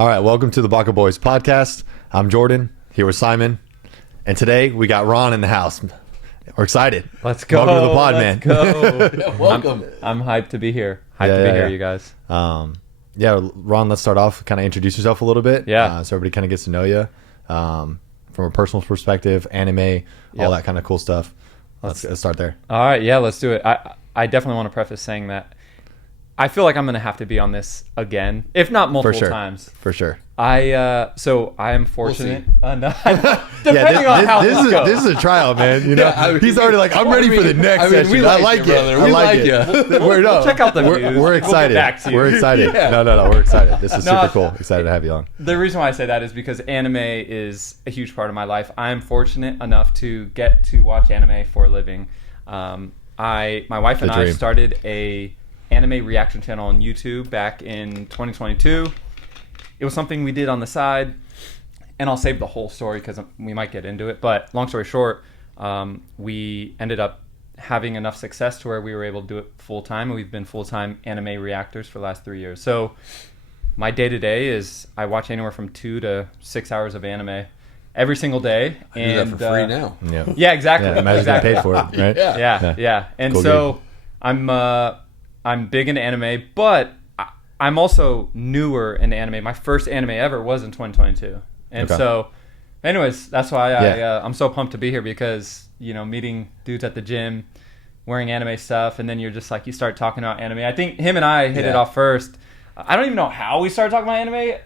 All right, welcome to the Baka Boys podcast. I'm Jordan, here with Simon, and today we got Ron in the house. We're excited. Let's go. Welcome to the pod, man. Go. Welcome. I'm hyped to be here. Here, you guys. Ron, let's start off. Kind of introduce yourself a little bit. Yeah. So everybody kind of gets to know you from a personal perspective, anime, all that kind of cool stuff. Let's start there. All right, yeah, let's do it. I definitely want to preface saying that I feel like I'm going to have to be on this again, if not multiple times. For sure. I am fortunate enough. This is a trial, man. You know, he's already like, I'm ready for the next session. I like it. We like you. We'll check out the views. We're excited. We'll get back to you. We're excited. Yeah. No, we're excited. This is super cool. Excited to have you on. The reason why I say that is because anime is a huge part of my life. I'm fortunate enough to get to watch anime for a living. My wife and I started a anime reaction channel on YouTube back in 2022. It was something we did on the side, and I'll save the whole story because we might get into it. But long story short, we ended up having enough success to where we were able to do it full time, and we've been full time anime reactors for the last 3 years. So my day to day is I watch anywhere from 2 to 6 hours of anime every single day. I do that for free now. Yeah, exactly. Yeah, imagine exactly. getting paid for it, right? Yeah. And Cool so I'm big into anime, but I'm also newer into anime. My first anime ever was in 2022. And so anyways, that's why I'm so pumped to be here because, you know, meeting dudes at the gym, wearing anime stuff, and then you're just like, you start talking about anime. I think him and I hit it off first. I don't even know how we started talking about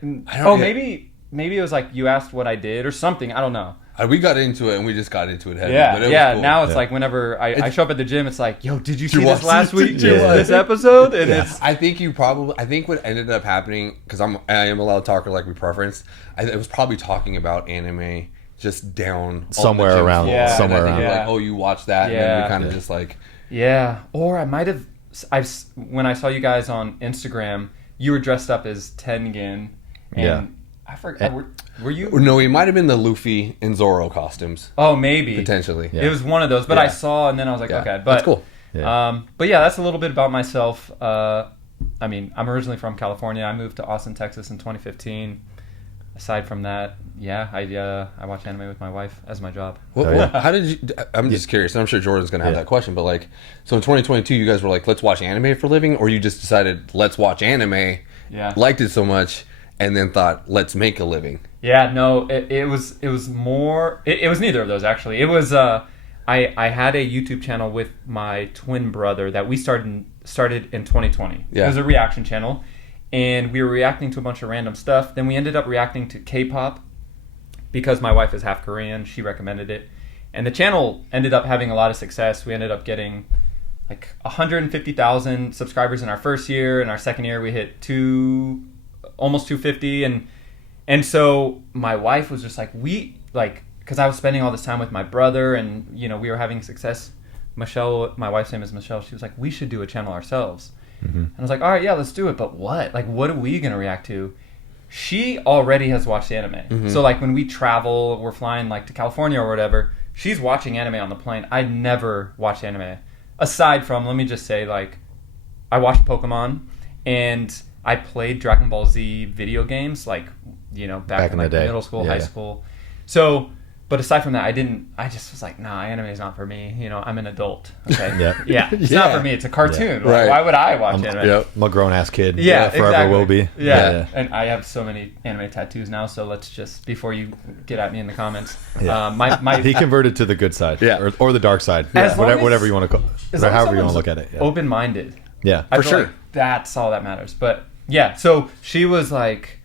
anime. Maybe it was like you asked what I did or something. I don't know. We got into it and we just got into it heavy. Yeah, but it was cool. Now it's like whenever I show up at the gym, it's like, yo, did you see this last week? This episode? And it's I think what ended up happening, because I am a loud talker like we preferenced, it was probably talking about anime just down somewhere around. Yeah. Somewhere around. Like, oh, you watch that, and then we kind of just like... Yeah, or I might have... when I saw you guys on Instagram, you were dressed up as Tengen, and I forgot... Were you? No, he might have been the Luffy and Zoro costumes. Oh, maybe. Potentially. Yeah. It was one of those, but I saw, and then I was like, okay. But, that's cool. But yeah, that's a little bit about myself. I mean, I'm originally from California. I moved to Austin, Texas in 2015. Aside from that, I watch anime with my wife as my job. How did you... I'm just curious, and I'm sure Jordan's going to have that question, but like, so in 2022, you guys were like, let's watch anime for a living, or you just decided, let's watch anime, liked it so much, and then thought, let's make a living? Yeah, no, it was more... It was neither of those, actually. It was... I had a YouTube channel with my twin brother that we started in 2020. Yeah. It was a reaction channel, and we were reacting to a bunch of random stuff. Then we ended up reacting to K-pop because my wife is half Korean. She recommended it. And the channel ended up having a lot of success. We ended up getting like 150,000 subscribers in our first year. In our second year, we hit almost 250, and so my wife was just like, because I was spending all this time with my brother, and you know, we were having success. Michelle, my wife's name is Michelle. She was like, we should do a channel ourselves. And I was like, all right, yeah, let's do it. But what? Like, what are we gonna react to? She already has watched anime, so like when we travel, we're flying like to California or whatever. She's watching anime on the plane. I'd never watched anime aside from, let me just say, like, I watched Pokemon and I played Dragon Ball Z video games, like, you know, back in like the day. Middle school, high school. So, but aside from that, I just was like, nah, anime is not for me. You know, I'm an adult. Okay. It's not for me. It's a cartoon. Yeah. Right. Why would I watch anime? I'm a grown-ass kid. Yeah, forever exactly. will be. Yeah. And I have so many anime tattoos now, so let's just, before you get at me in the comments, He converted to the good side. Yeah. Or the dark side. Whatever you want to call it. However you want to look at it. Yeah. Open-minded. Yeah, for sure. Like that's all that matters. But yeah, so she was like,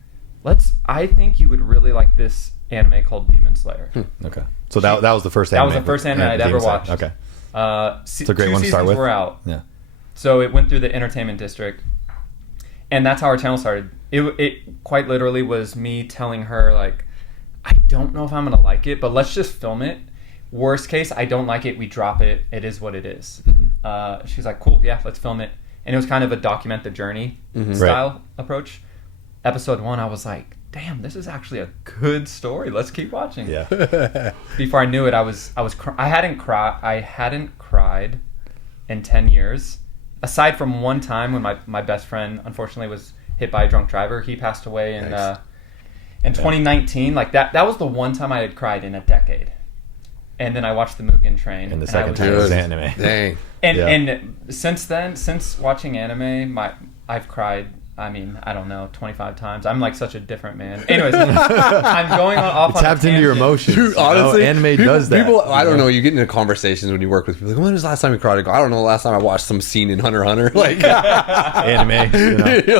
I think you would really like this anime called Demon Slayer. Okay. So that was the first anime. That was the first anime I'd ever watched. Okay. It's a great one to start with. 2 seasons were out. Yeah. So it went through the entertainment district. And that's how our channel started. It quite literally was me telling her, like, I don't know if I'm going to like it, but let's just film it. Worst case, I don't like it, we drop it. It is what it is. She's like, cool, yeah, let's film it. And it was kind of a document the journey style approach. Episode 1, I was like, damn, this is actually a good story. Let's keep watching. Yeah. Before I knew it, I hadn't cried in 10 years. Aside from one time when my best friend unfortunately was hit by a drunk driver. He passed away in In 2019, like that was the one time I had cried in a decade. And then I watched the Mugen Train. And the second time was anime. Dang. And since then, since watching anime, I've cried, I mean, I don't know, 25 times. I'm like such a different man. Anyways, I'm going off on tapped into your emotions. Dude, honestly, anime does that. People, I don't know, you get into conversations when you work with people, like, when was the last time you cried? I go, I don't know, the last time I watched some scene in Hunter x Hunter. Like, anime.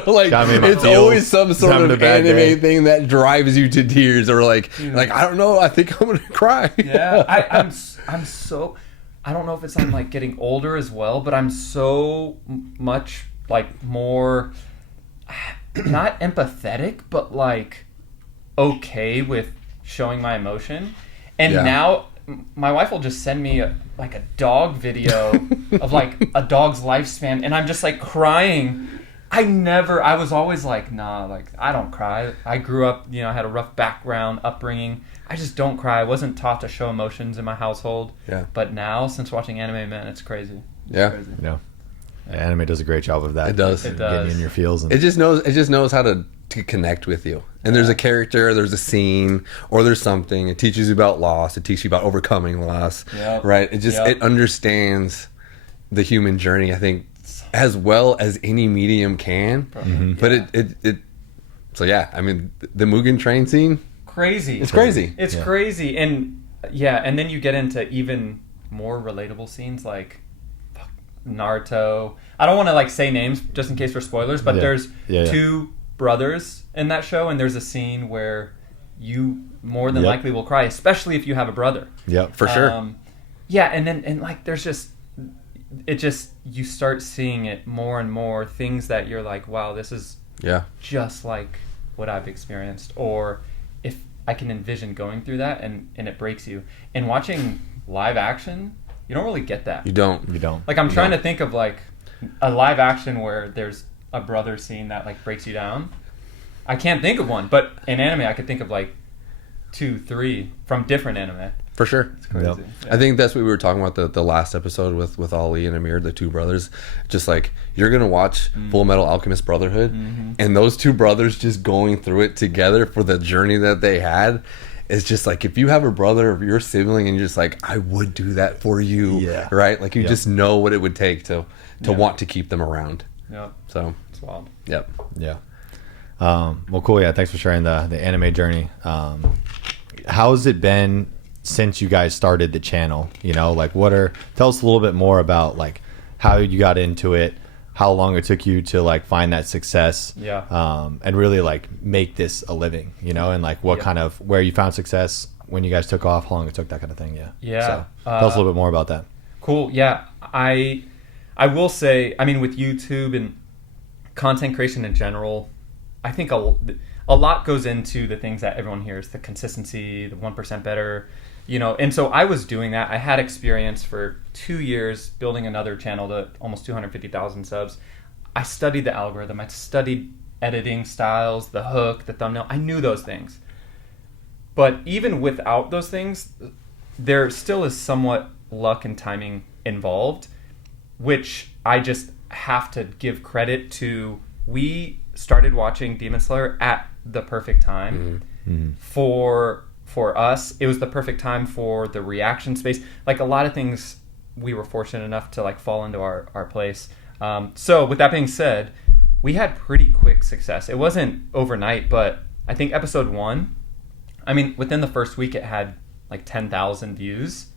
Like, it's always some sort of anime thing that drives you to tears, or like, I don't know, I think I'm going to cry. Yeah, I'm so, I don't know if it's I'm like getting older as well, but I'm so much like more, not empathetic, but like okay with showing my emotion. And now my wife will just send me a dog video of like a dog's lifespan, and I'm just like crying. I was always like, nah, like I don't cry. I grew up, I had a rough background, upbringing. I just don't cry. I wasn't taught to show emotions in my household. Yeah. But now, since watching anime, man, it's crazy. Yeah. Crazy. Yeah. Anime does a great job of that. It does. Getting you in your feels. And it just knows how to connect with you. And there's a character, there's a scene, or there's something. It teaches you about loss. It teaches you about overcoming loss. Yep. Right? It understands the human journey, I think, as well as any medium can. Mm-hmm. But so yeah, I mean, the Mugen Train scene, crazy. It's crazy. It's crazy. And and then you get into even more relatable scenes like Naruto. I don't want to like say names just in case for spoilers, but there's two brothers in that show, and there's a scene where you more than likely will cry, especially if you have a brother. Yeah, for sure. And like there's you start seeing it more and more, things that you're like, wow, this is just like what I've experienced, or if I can envision going through that, and it breaks you. And watching live action, you don't really get that. You don't. Like I'm trying to think of like a live action where there's a brother scene that like breaks you down. I can't think of one, but in anime I could think of like 2, 3 from different anime. For sure. It's crazy. Yep. Yeah. I think that's what we were talking about the last episode with Ali and Amir, the two brothers. Just like, you're going to watch Full Metal Alchemist Brotherhood, and those two brothers just going through it together for the journey that they had. It's just like, if you have a brother or your sibling and you're just like, I would do that for you, right? Like, you just know what it would take to want to keep them around. Yeah. So it's wild. Yep. Yeah. Well, cool. Yeah. Thanks for sharing the anime journey. How's it been since you guys started the channel? Like tell us a little bit more about like how you got into it, how long it took you to like find that success, and really like make this a living, and like what kind of, where you found success, when you guys took off, how long it took, that kind of thing. So tell us a little bit more about that. Cool. Yeah. I will say, I mean, with YouTube and content creation in general, I think a lot goes into the things that everyone hears, the consistency, the 1% better, and so I was doing that. I had experience for 2 years building another channel to almost 250,000 subs. I studied the algorithm. I studied editing styles, the hook, the thumbnail. I knew those things. But even without those things, there still is somewhat luck and timing involved, which I just have to give credit to. We started watching Demon Slayer at the perfect time for us. It was the perfect time for the reaction space. Like a lot of things, we were fortunate enough to like fall into our place. So with that being said, we had pretty quick success. It wasn't overnight, but I think episode 1, I mean, within the first week it had like 10,000 views,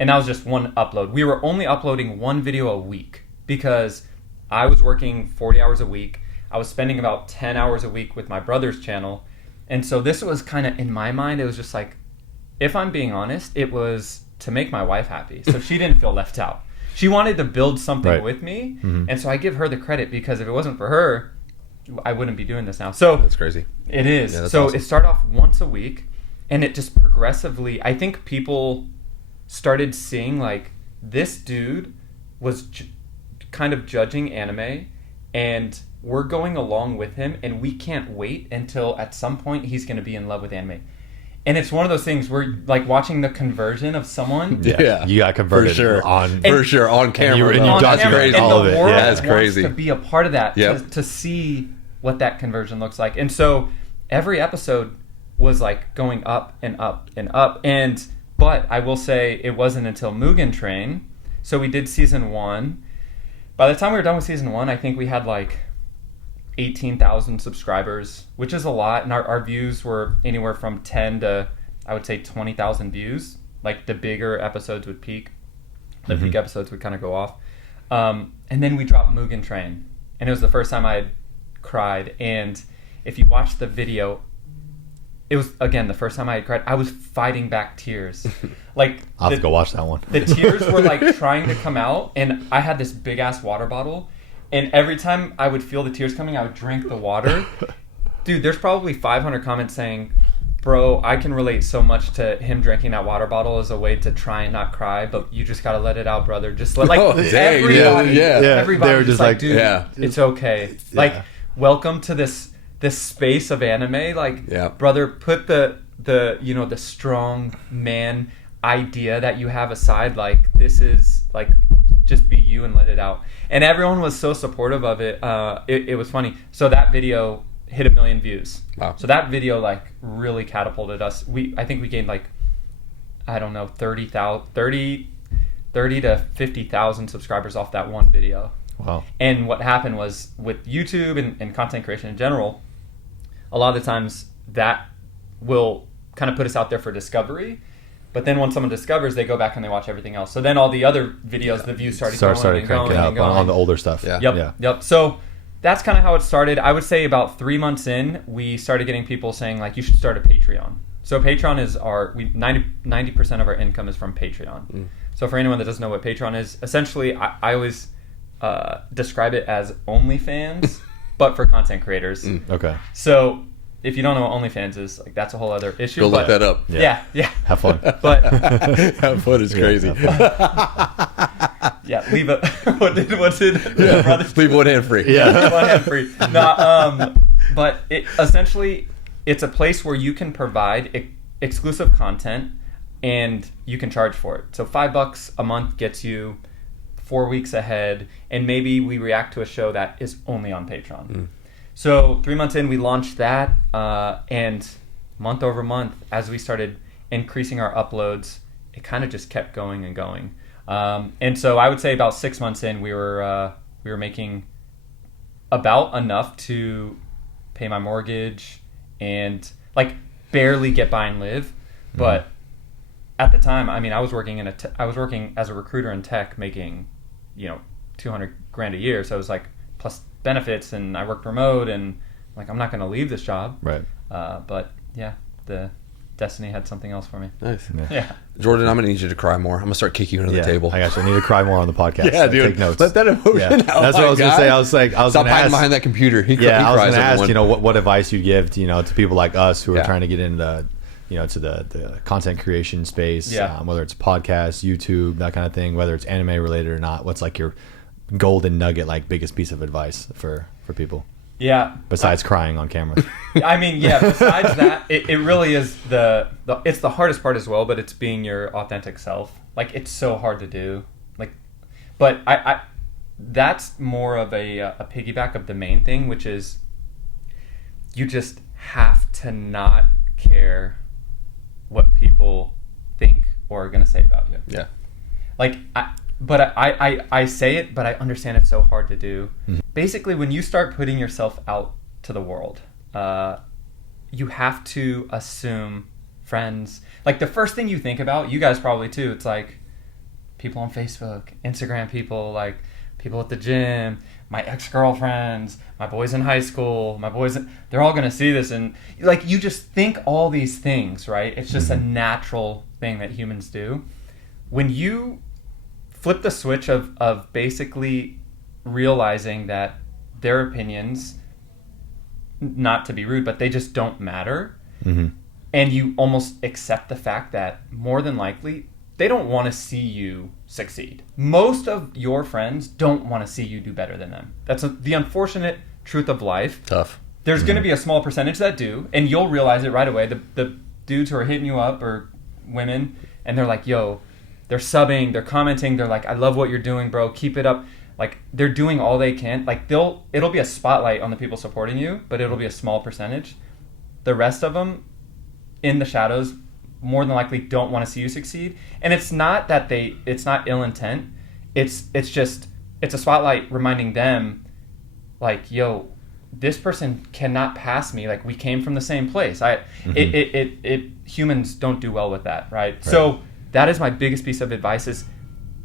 and that was just one upload. We were only uploading one video a week because I was working 40 hours a week. I was spending about 10 hours a week with my brother's channel. And so this was kind of, in my mind, it was just like, if I'm being honest, it was to make my wife happy. So she didn't feel left out. She wanted to build something with me. And so I give her the credit, because if it wasn't for her, I wouldn't be doing this now. So that's crazy. It is. Yeah, so awesome. It started off once a week, and it just progressively, I think people started seeing like, this dude was kind of judging anime, and we're going along with him, and we can't wait until at some point he's going to be in love with anime. And it's one of those things where, like, watching the conversion of someone. Yeah. You got converted for sure. on camera. And you documented all of it. Yeah, that's crazy. To be a part of that, to see what that conversion looks like. And so every episode, was like going up and up and up. But I will say it wasn't until Mugen Train. So we did season 1. By the time we were done with season 1, I think we had like 18,000 subscribers, which is a lot. And our views were anywhere from 10 to, I would say, 20,000 views. Like the bigger episodes would peak. The peak episodes would kind of go off. And then we dropped Mugen Train. And it was the first time I had cried. And if you watch the video, it was, again, the first time I had cried. I was fighting back tears. Like I'll have to go watch that one. The tears were like trying to come out. And I had this big ass water bottle. And every time I would feel the tears coming, I would drink the water. Dude, there's probably 500 comments saying, bro, I can relate so much to him drinking that water bottle as a way to try and not cry, but you just gotta let it out, brother. Just let, like, everybody, everybody they were just like, dude, it's okay. Like, welcome to this space of anime. Like, brother, put the the strong man idea that you have aside. Like, this is like, just be you and let it out. And everyone was so supportive of it. It was funny. So that video hit 1 million views. Wow. So that video like really catapulted us. I think we gained like, I don't know, 30 to 50,000 subscribers off that one video. Wow. And what happened was with YouTube and content creation in general, a lot of the times that will kind of put us out there for discovery. But then once someone discovers, they go back and they watch everything else. So then all the other videos, the views started going on the older stuff. Yep. So that's kind of how it started. I would say about 3 months in, we started getting people saying, like, you should start a Patreon. So Patreon is 90% of our income is from Patreon. So for anyone that doesn't know what Patreon is, essentially, I always describe it as OnlyFans, but for content creators. Okay. So if you don't know what OnlyFans is, like, that's a whole other issue. Go look that up. Yeah. Have fun. But have fun is crazy. Yeah, leave it. What did brothers? Leave one hand free. Yeah, one hand free. No, but essentially, it's a place where you can provide exclusive content, and you can charge for it. So $5 a month gets you 4 weeks ahead, and maybe we react to a show that is only on Patreon. So 3 months in, we launched that, and month over month, as we started increasing our uploads, it kind of just kept going and going. And so I would say about 6 months in, we were making about enough to pay my mortgage and like barely get by and live. But at the time, I mean, I was working as a recruiter in tech, making $200,000 a year. So it was like plus benefits, and I worked remote, and like, I'm not going to leave this job. Right. But yeah, the destiny had something else for me. Nice. Yeah. Jordan, I'm gonna need you to cry more. I'm gonna start kicking you under the table. I got you. I need to cry more on the podcast. Yeah, dude. Take notes. Let that emotion out. That's what I was gonna say. I was stop hiding behind that computer. He I was cries. gonna ask, what advice you give to people like us who are trying to get into to the content creation space, whether it's podcasts, YouTube, that kind of thing, whether it's anime related or not. What's like your golden nugget, like biggest piece of advice for people? Yeah. Besides crying on camera. I mean, besides that, it really is it's the hardest part as well, but it's being your authentic self. Like, it's so hard to do. Like, but I that's more of a piggyback of the main thing, which is you just have to not care what people think or are going to say about you. Yeah. Like, I say it, but I understand it's so hard to do. Basically, when you start putting yourself out to the world, you have to assume friends. Like, the first thing you think about, you guys probably too, it's like people on Facebook, Instagram people, like people at the gym, my ex-girlfriends, my boys in high school, they're all going to see this. And like, you just think all these things, right? It's just a natural thing that humans do. When you flip the switch of basically realizing that their opinions, not to be rude, but they just don't matter. And you almost accept the fact that more than likely they don't want to see you succeed. Most of your friends don't want to see you do better than them. That's the unfortunate truth of life. Tough. There's going to be a small percentage that do, and you'll realize it right away. The dudes who are hitting you up, or women, and they're like, yo, they're subbing, they're commenting, they're like, I love what you're doing, bro, keep it up. Like, they're doing all they can. Like, it'll be a spotlight on the people supporting you, but it'll be a small percentage. The rest of them, in the shadows more than likely don't want to see you succeed. And it's not that it's not ill intent. It's just, it's a spotlight reminding them, like, yo, this person cannot pass me. Like, we came from the same place. Humans don't do well with that, right? So that is my biggest piece of advice, is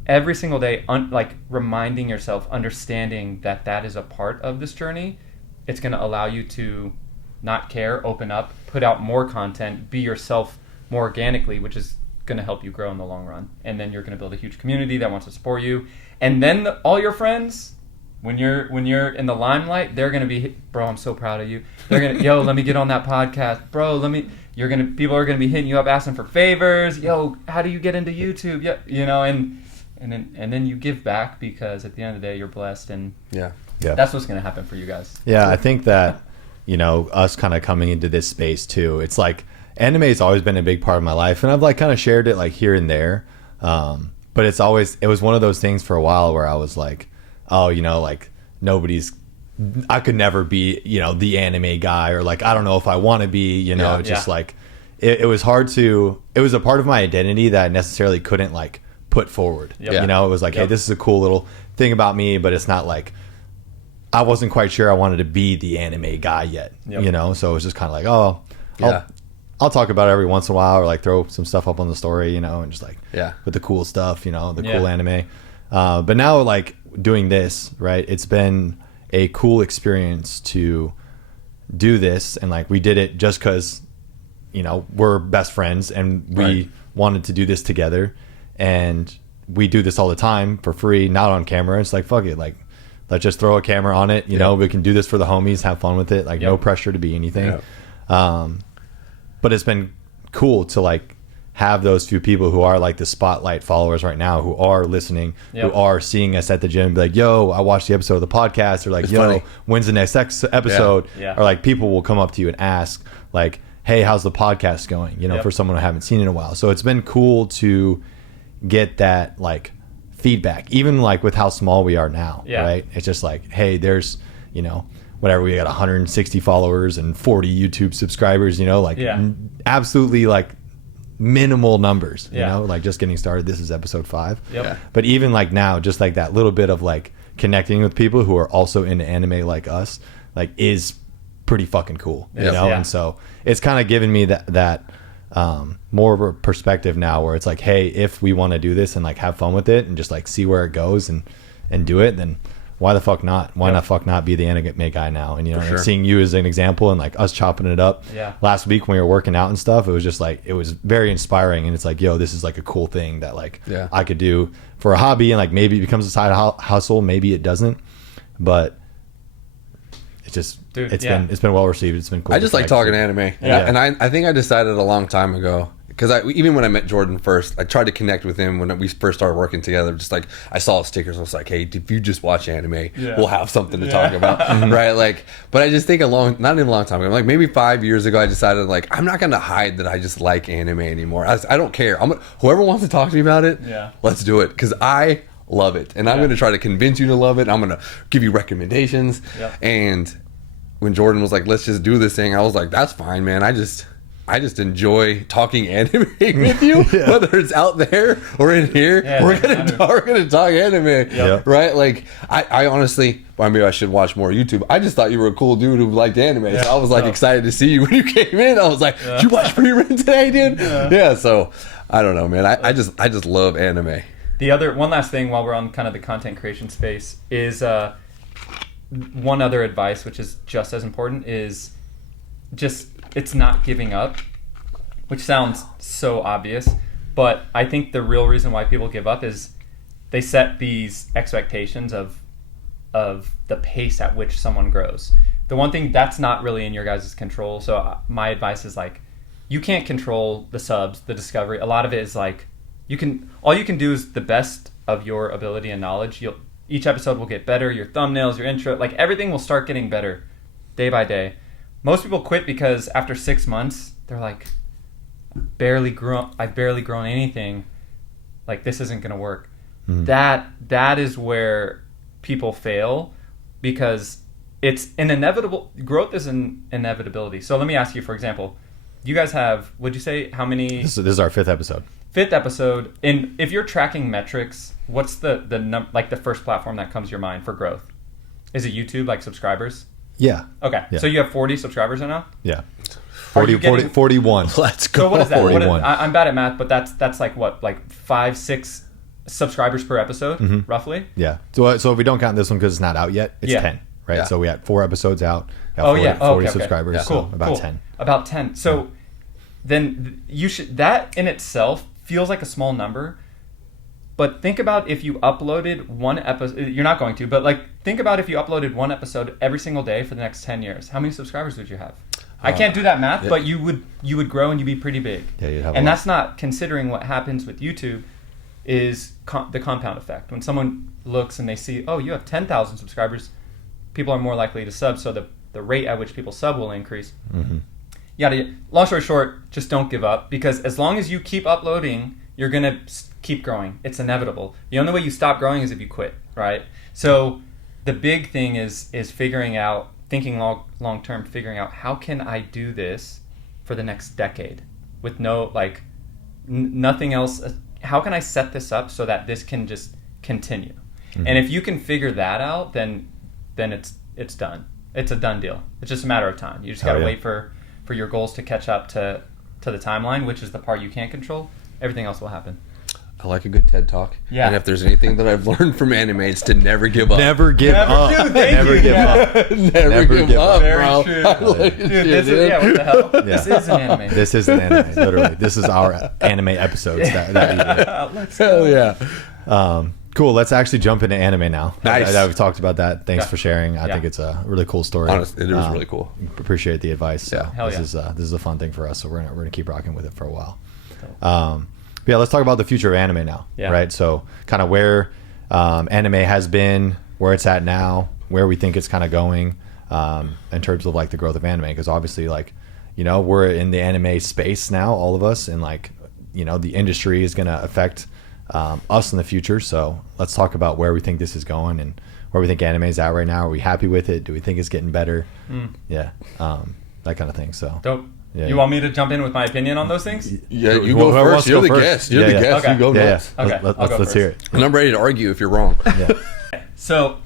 every single day, like, reminding yourself, understanding that is a part of this journey. It's going to allow you to not care, open up, put out more content, be yourself more organically, which is going to help you grow in the long run. And then you're going to build a huge community that wants to support you. And then all your friends, when you're in the limelight, they're going to be, bro, I'm so proud of you. They're going to, yo, let me get on that podcast. Bro, people are going to be hitting you up asking for favors. Yo, how do you get into YouTube? Yeah, you know, and then you give back, because at the end of the day, you're blessed, and that's what's going to happen for you guys. Yeah, I think that, you know, us kind of coming into this space too, it's like, anime has always been a big part of my life, and I've like kind of shared it like here and there. But it was one of those things for a while where I was like, oh, you know, like I could never be, you know, the anime guy, or like, I don't know if I want to be, you know, like it was hard to, it was a part of my identity that I necessarily couldn't like put forward. You know, it was like, hey, this is a cool little thing about me, but it's not like, I wasn't quite sure I wanted to be the anime guy yet, you know? So it was just kind of like, oh, I'll talk about it every once in a while, or like throw some stuff up on the story, you know, and just like with the cool stuff, you know, the cool anime. But now, like, doing this, right, it's been a cool experience to do this, and like we did it just because, you know, we're best friends and we wanted to do this together, and we do this all the time for free, not on camera. It's like, fuck it, like, let's just throw a camera on it, you know, we can do this for the homies, have fun with it, like no pressure to be anything. But it's been cool to like have those few people who are like the spotlight followers right now, who are listening, who are seeing us at the gym, be like, yo, I watched the episode of the podcast, or like, it's funny. When's the next episode? Or like, people will come up to you and ask like, hey, how's the podcast going? You know, for someone I haven't seen in a while. So it's been cool to get that like feedback, even like with how small we are now, right? It's just like, hey, there's, you know, whatever, we got 160 followers and 40 YouTube subscribers, you know, like absolutely like minimal numbers, you know, like just getting started. This is episode 5. But even like now, just like that little bit of like connecting with people who are also into anime like us, like, is pretty fucking cool, you know? And so it's kind of given me that more of a perspective now, where it's like, hey, if we want to do this and like have fun with it and just like see where it goes and do it, then why the fuck not? Why not be the anime guy now? And, you know, and seeing you as an example, and like us chopping it up last week when we were working out and stuff, it was just like, it was very inspiring. And it's like, yo, this is like a cool thing that like I could do for a hobby, and like maybe it becomes a side hustle, maybe it doesn't, but it's just, it's been well received. It's been cool. I just like talking anime. And I think I decided a long time ago, because even when I met Jordan first, I tried to connect with him when we first started working together. Just like, I saw stickers, I was like, hey, if you just watch anime, we'll have something to talk about, right? Like, but I just think not even a long time ago, like maybe 5 years ago, I decided like, I'm not going to hide that I just like anime anymore. I don't care. Whoever wants to talk to me about it, let's do it, because I love it, and I'm going to try to convince you to love it. I'm going to give you recommendations. And when Jordan was like, let's just do this thing, I was like, that's fine, man. I just enjoy talking anime with you, whether it's out there or in here. We're gonna talk anime, right? Like, I honestly, maybe I should watch more YouTube. I just thought you were a cool dude who liked anime, so I was like excited to see you when you came in. I was like, did you watch Free Run today, dude? So I don't know, man. I just love anime. The other one last thing while we're on kind of the content creation space is one other advice, which is just as important, is just, it's not giving up, which sounds so obvious, but I think the real reason why people give up is they set these expectations of the pace at which someone grows. The one thing that's not really in your guys' control, so my advice is like, you can't control the subs, the discovery. A lot of it is like, all you can do is the best of your ability and knowledge. Each episode will get better, your thumbnails, your intro, like everything will start getting better day by day. Most people quit because after 6 months, they're like, I've barely grown anything. Like, this isn't going to work. That is where people fail, because it's an inevitable, growth is an inevitability. So let me ask you, for example, you guys have, would you say how many? This is our 5th episode. 5th episode. And if you're tracking metrics, what's the first platform that comes to your mind for growth? Is it YouTube, like subscribers? Yeah. Okay. Yeah. So you have 40 subscribers right now? Yeah. Are you getting- 41. Let's go. So what is that? 41. I'm bad at math, but that's like what? Like 5-6 subscribers per episode, roughly? Yeah. So if we don't count this one because it's not out yet, it's 10, right? Yeah. So we had 4 episodes out. Got Oh, 40, yeah. 40 Okay. subscribers, Yeah. so Cool. about cool. 10. About 10. So then you should, that in itself feels like a small number. But think about if you uploaded one episode. You're not going to, but like think about if you uploaded one episode every single day for the next 10 years. How many subscribers would you have? I can't do that math, but you would grow and you'd be pretty big. Yeah, you'd have and a lot. that's not considering what happens with YouTube is the compound effect. When someone looks and they see, oh, you have 10,000 subscribers, people are more likely to sub. So the rate at which people sub will increase. Long story short, just don't give up, because as long as you keep uploading, you're going to keep growing. It's inevitable. The only way you stop growing is if you quit, right? So the big thing is figuring out, thinking long term, figuring out how can I do this for the next decade with no nothing else. How can I set this up so that this can just continue? And if you can figure that out, then it's done. It's a done deal. It's just a matter of time. You just got to wait for your goals to catch up to the timeline, which is the part you can't control. Everything else will happen. I like a good TED Talk. Yeah. And if there's anything that I've learned from anime, it's to never give up. Never give up. Dude, thank Never you. give up. Never give up, Very bro. true. I like Dude, it, this is, what the hell? Yeah. This is an anime. This is an anime, literally. This is our anime episodes that we do. Let's go. Hell yeah. Cool. Let's actually jump into anime now. Nice. We've talked about that. Thanks Okay. for sharing. I Yeah. think it's a really cool story. Honestly, it was really cool. Appreciate the advice. So Yeah. Hell this yeah. is a fun thing for us. So we're gonna keep rocking with it for a while. But yeah, let's talk about the future of anime now. Yeah. Right. So kind of where anime has been, where it's at now, where we think it's kind of going in terms of like the growth of anime. Because obviously, like, you know, we're in the anime space now, all of us, and like, you know, the industry is gonna affect us in the future. So let's talk about where we think this is going and where we think anime is at right now. Are we happy with it? Do we think it's getting better? Yeah, that kind of thing. So Dope. Yeah, You want me to jump in with my opinion on those things? Yeah, you Whoever go wants first. to You're go the first. guest. You're Yeah, the yeah. guest. Okay. You go yeah, nuts. yeah. Okay, I'll go Let's hear it. first. And I'm ready to argue if you're wrong. Yeah. So,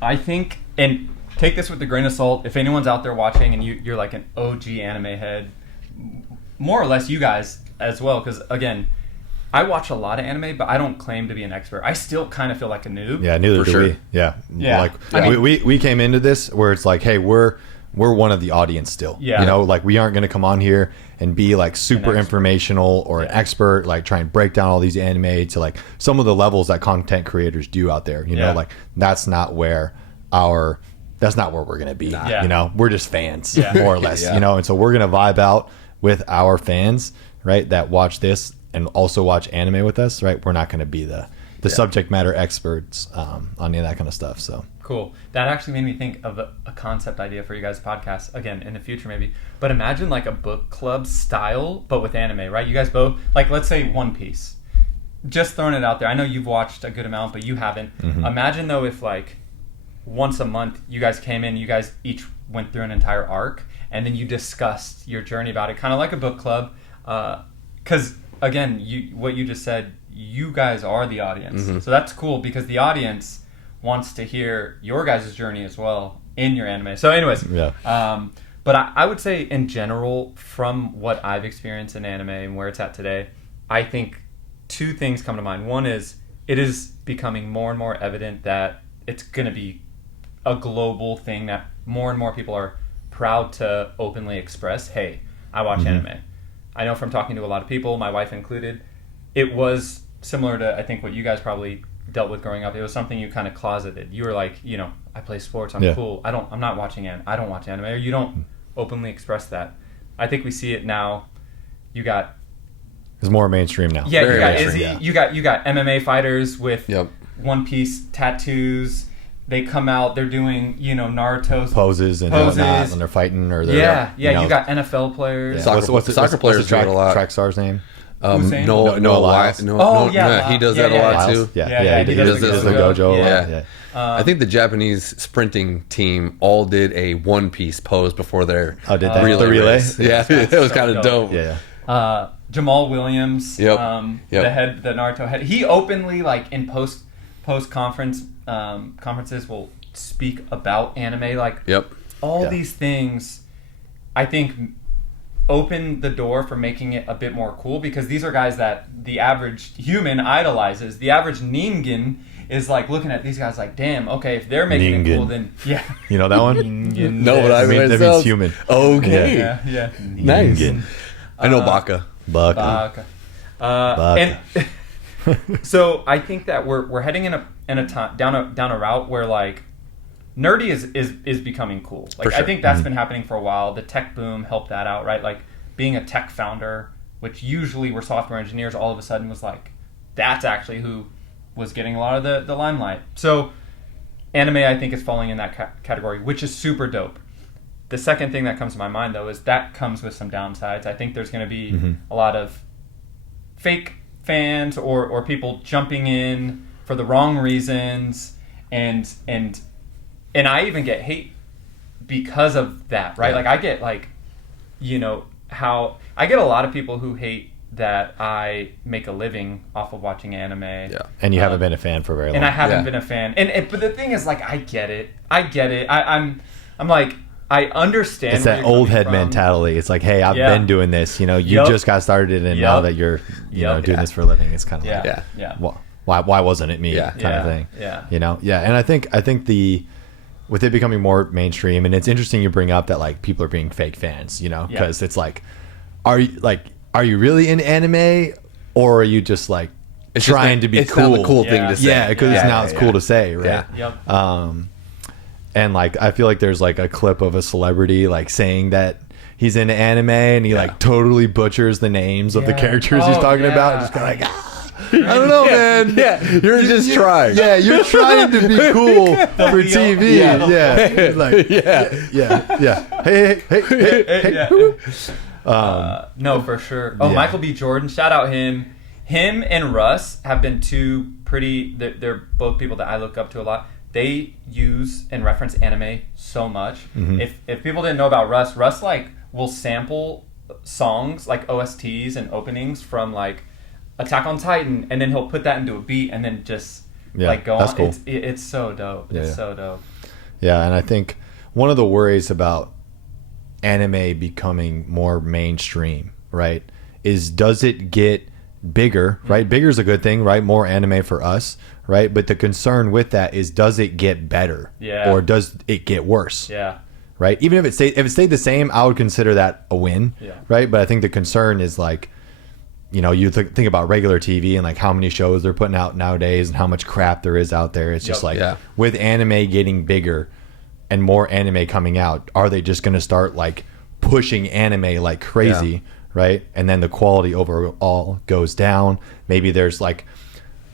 I think, and take this with a grain of salt, if anyone's out there watching and you're like an OG anime head, more or less you guys as well, because again, I watch a lot of anime, but I don't claim to be an expert. I still kind of feel like a noob. Yeah, neither For do sure. we. Yeah. Yeah. Like I mean- we came into this where it's like, hey, we're one of the audience still. Yeah. You know, like we aren't going to come on here and be like super expert. informational or an Yeah. expert, like try and break down all these anime to like some of the levels that content creators do out there. You know, Yeah. like that's not where we're going to be. Yeah. You know, we're just fans, Yeah. more or less. Yeah. You know, and so we're going to vibe out with our fans, right? That watch this and also watch anime with us, right? We're not going to be the subject matter experts on any of that kind of stuff. So Cool. That actually made me think of a concept idea for you guys' podcast, again, in the future maybe. But imagine like a book club style, but with anime, right? You guys both, like let's say One Piece. Just throwing it out there. I know you've watched a good amount, but you haven't. Mm-hmm. Imagine though if like once a month you guys came in, you guys each went through an entire arc, and then you discussed your journey about it, kind of like a book club. Because again, what you just said, you guys are the audience. Mm-hmm. So that's cool because the audience wants to hear your guys' journey as well in your anime. So anyways, yeah. but I would say in general, from what I've experienced in anime and where it's at today, I think two things come to mind. One is it is becoming more and more evident that it's going to be a global thing that more and more people are proud to openly express, hey, I watch anime. I know from talking to a lot of people, my wife included, it was similar to, I think, what you guys probably dealt with growing up. It was something you kind of closeted. You were like, you know, I play sports, I'm cool. I'm not watching anime. I don't watch anime. Or you don't openly express that. I think we see it now. You got It's more mainstream now. yeah, Very you got mainstream, Izzy, yeah. you got MMA fighters with Yep. One Piece tattoos. They come out, they're doing, you know, Naruto Poses and whatnot when they're fighting or they're Yeah, you know, you got NFL players. yeah. Soccer- soccer what's players the track, do it a lot. track star's name? Hussein? No, Lyles. He does that a lot Lyles. too. He does the Gojo. Yeah. I think the Japanese sprinting team all did a one piece pose before their relay race. Yeah, it was kind of dope. Yeah. Jamal Williams, Yep. the Naruto head. He openly, like, in post conference conferences, will speak about anime. Like, all these things, I think, open the door for making it a bit more cool, because these are guys that the average human idolizes. The average Ningen is like looking at these guys like, damn, okay, if they're making it cool, then you know that one? Ningen. No, but I mean that means human. Okay, yeah. Nice. I know Baka. And so I think that we're heading down a route where, like, nerdy is becoming cool. Like, sure. I think that's been happening for a while. The tech boom helped that out, right? Like, being a tech founder, which usually were software engineers, all of a sudden was like, that's actually who was getting a lot of the limelight. So anime, I think, is falling in that category, which is super dope. The second thing that comes to my mind, though, is that comes with some downsides. I think there's going to be a lot of fake fans or people jumping in for the wrong reasons, and I even get hate because of that, right? Like, I get, like, how I get a lot of people who hate that I make a living off of watching anime. Yeah. And you haven't been a fan for very long. And I haven't been a fan. But the thing is, like, I get it. I'm like, I understand. It's that old head mentality. It's like, hey, I've been doing this. You just got started, and now that you're doing this for a living, it's kind of like, well, why wasn't it me? Kind of thing. Yeah. And I think with it becoming more mainstream, and it's interesting you bring up that, like, people are being fake fans, because it's like, are you really in anime, or are you just, like, trying to be it's cool? It's not the cool thing to say. Yeah, because now it's cool to say, right? Yeah. Yep. And, like, I feel like there's, like, a clip of a celebrity, like, saying that he's into anime, and he like totally butchers the names of the characters he's talking about, and just kind of like, I don't know, man. Yeah, you're just trying. Yeah, you're trying to be cool for TV. Hey. No, for sure. Oh, Michael B. Jordan, shout out him. Him and Russ have been two pretty. They're both people that I look up to a lot. They use and reference anime so much. Mm-hmm. If people didn't know about Russ like will sample songs like OSTs and openings from like Attack on Titan, and then he'll put that into a beat and then just like go on. Cool. It's so dope. It's so dope. Yeah, and I think one of the worries about anime becoming more mainstream, right, is does it get bigger, right? Bigger is a good thing, right? More anime for us, right? But the concern with that is, does it get better? Yeah. Or does it get worse? Yeah. Right? Even if it stayed the same, I would consider that a win. Yeah. Right? But I think the concern is like, you think about regular TV and like how many shows they're putting out nowadays and how much crap there is out there. It's just with anime getting bigger and more anime coming out, are they just going to start like pushing anime like crazy? Yeah. Right? And then the quality overall goes down. Maybe there's like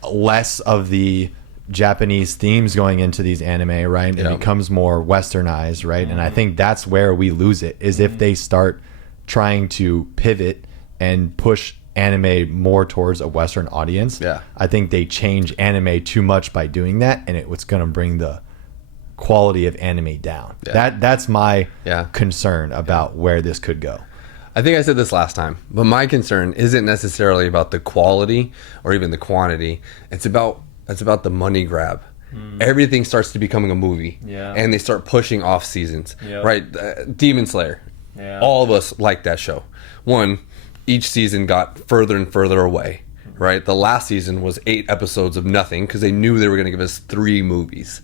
less of the Japanese themes going into these anime, right? It becomes more westernized, right? Mm-hmm. And I think that's where we lose it, is if they start trying to pivot and push anime more towards a Western audience. Yeah. I think they change anime too much by doing that, and it's going to bring the quality of anime down. Yeah. That's my concern about where this could go. I think I said this last time, but my concern isn't necessarily about the quality or even the quantity. It's about the money grab. Everything starts to becoming a movie, and they start pushing off seasons. Right? Demon Slayer. Yeah. All of us like that show. Each season got further and further away. Right? The last season was 8 episodes of nothing because they knew they were going to give us 3 movies.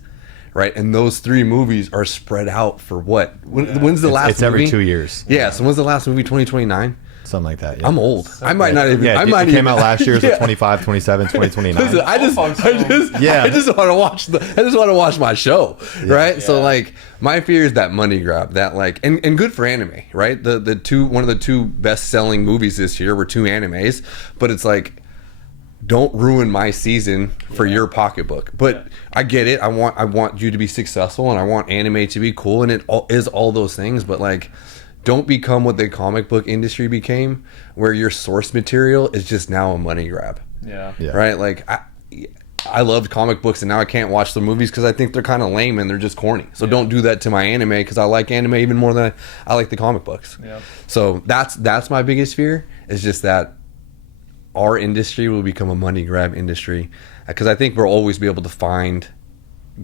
Right, and those 3 movies are spread out for what? When's the last? It's movie? Every 2 years. Yeah. So when's the last movie? 2029. Something like that. Yeah. I'm old. I might not even. Yeah, it came out last year. So 25, 27, 2029. Listen, I just want to watch I just want to watch my show. Right. Yeah. So like, my fear is that money grab. That like, and good for anime. Right. One of the 2 best selling movies this year were 2 animes. But it's like, don't ruin my season for your pocketbook. But I get it. I want you to be successful, and I want anime to be cool, and it is all those things. But like, don't become what the comic book industry became, where your source material is just now a money grab. Yeah. Right? Like, I loved comic books, and now I can't watch the movies because I think they're kind of lame and they're just corny. So don't do that to my anime, because I like anime even more than I like the comic books. Yeah. So that's my biggest fear, is just that our industry will become a money grab industry, because I think we'll always be able to find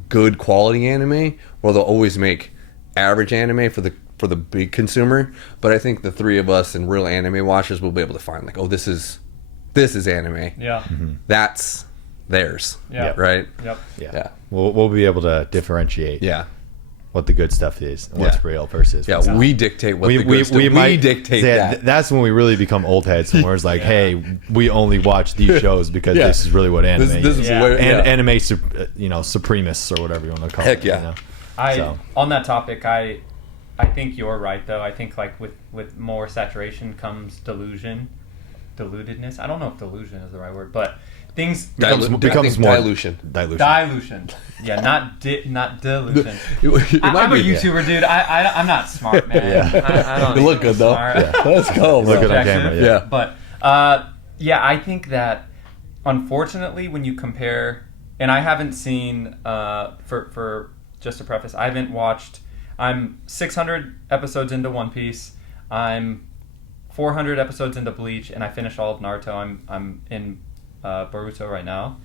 good quality anime, or they'll always make average anime for the big consumer. But I think the three of us and real anime watchers will be able to find, like, oh, this is anime. Yeah. That's theirs. Yeah. Right. Yep. Yeah. We'll be able to differentiate. Yeah. What the good stuff is, and what's real versus what's not. We dictate what the good stuff. We dictate that. That's when we really become old heads, where it's like, hey, we only watch these shows because this is really what anime this is. is where, Anime, supremists or whatever you want to call it. Heck yeah. You know? On that topic, I think you're right, though. I think, like, with more saturation comes deludedness. I don't know if delusion is the right word, but things becomes more dilution. Dilution. Yeah, not delusion. It might I'm a be, YouTuber, dude. I'm not smart, man. I don't You look good though. Let's go. Look good on camera. Yeah. But I think that unfortunately, when you compare, and I haven't seen for just to preface, I haven't watched. I'm 600 episodes into One Piece. I'm 400 episodes into Bleach, and I finished all of Naruto. I'm in Boruto right now.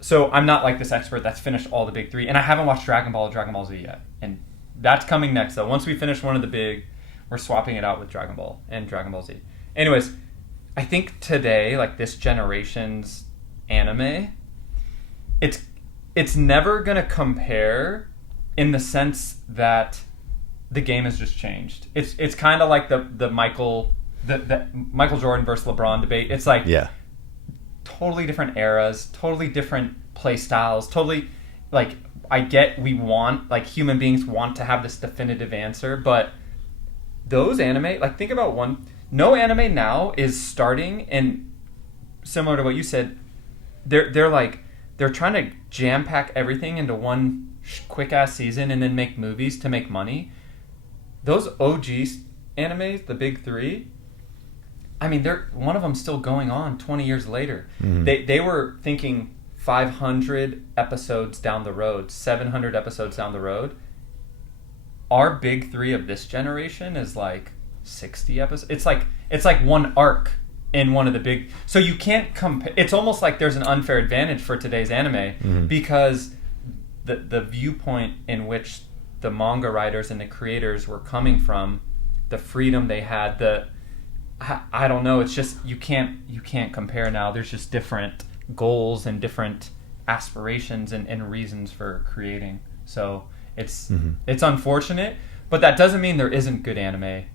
So I'm not like this expert that's finished all the big three, and I haven't watched Dragon Ball or Dragon Ball Z yet. And that's coming next, though. Once we finish one of the big, we're swapping it out with Dragon Ball and Dragon Ball Z. Anyways, I think today, like this generation's anime, it's never gonna compare in the sense that the game has just changed. It's kind of like the Michael Jordan versus LeBron debate. It's like totally different eras, totally different play styles, totally, like, I get we want, like, human beings want to have this definitive answer, but those anime, like, think about no anime now is starting, and similar to what you said, they're trying to jam pack everything into one quick ass season and then make movies to make money. Those OG animes, the big three, I mean, one of them's still going on 20 years later. Mm-hmm. They were thinking 500 episodes down the road, 700 episodes down the road. Our big three of this generation is like 60 episodes. It's like one arc in one of the big. So you can't compare. It's almost like there's an unfair advantage for today's anime because the viewpoint in which the manga writers and the creators were coming from, the freedom they had, I don't know. It's just you can't compare now. There's just different goals and different aspirations and reasons for creating. So it's unfortunate, but that doesn't mean there isn't good anime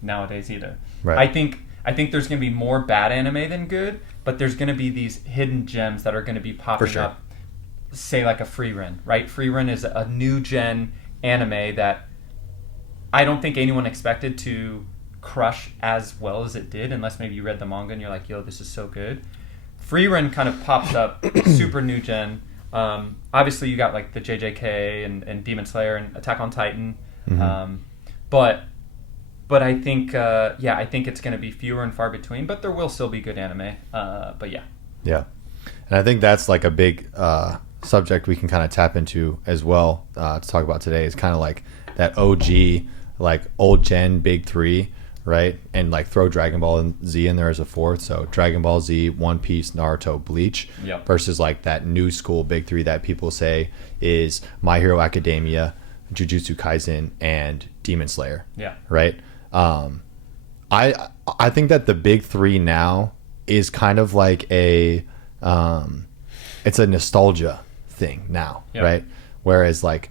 nowadays either. Right. I think there's going to be more bad anime than good, but there's going to be these hidden gems that are going to be popping up. Say like a Free Run, right? Free Run is a new gen anime that I don't think anyone expected to crush as well as it did, unless maybe you read the manga and you're like, yo, this is so good. Free Run kind of pops up, super new gen. Obviously you got like the JJK and Demon Slayer and Attack on Titan. But I think I think it's going to be fewer and far between, but there will still be good anime. But yeah. And I think that's like a big subject we can kind of tap into as well to talk about today, is kind of like that OG, like old gen big three, right? And like throw Dragon Ball Z in there as a fourth. So Dragon Ball Z, One Piece, Naruto, Bleach, versus like that new school big three that people say is My Hero Academia, Jujutsu Kaisen, and Demon Slayer. Yeah. Right? I think that the big three now is kind of like it's a nostalgia thing now, right? Whereas like,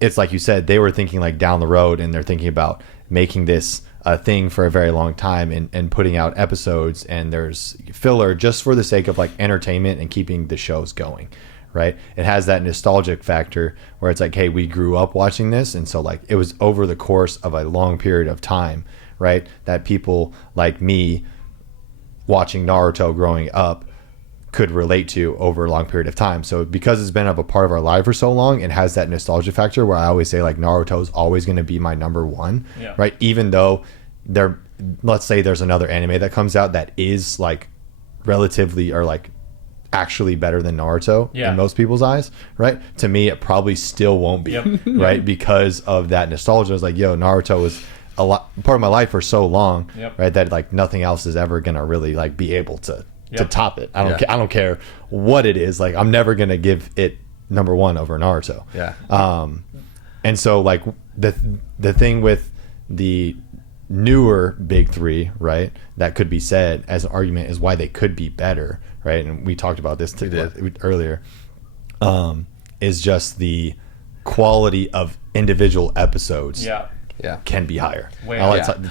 it's like you said, they were thinking like down the road, and they're thinking about making this a thing for a very long time and putting out episodes, and there's filler just for the sake of like entertainment and keeping the shows going, right? It has that nostalgic factor where it's like, hey, we grew up watching this, and so like it was over the course of a long period of time, right? That people like me watching Naruto growing up could relate to over a long period of time. So because it's been a part of our life for so long, it has that nostalgia factor where I always say like Naruto is always going to be my number one, right? Even though let's say there's another anime that comes out that is like relatively or like actually better than Naruto in most people's eyes, right? To me, it probably still won't be, right? Because of that nostalgia. It's like, yo, Naruto was a lot part of my life for so long, right? That like nothing else is ever gonna really like be able to top it. I don't care what it is. Like I'm never gonna give it number one over Naruto. And so like the thing with the newer big three, right? That could be said as an argument is why they could be better, right? And we talked about this earlier. Is just the quality of individual episodes. Can be higher.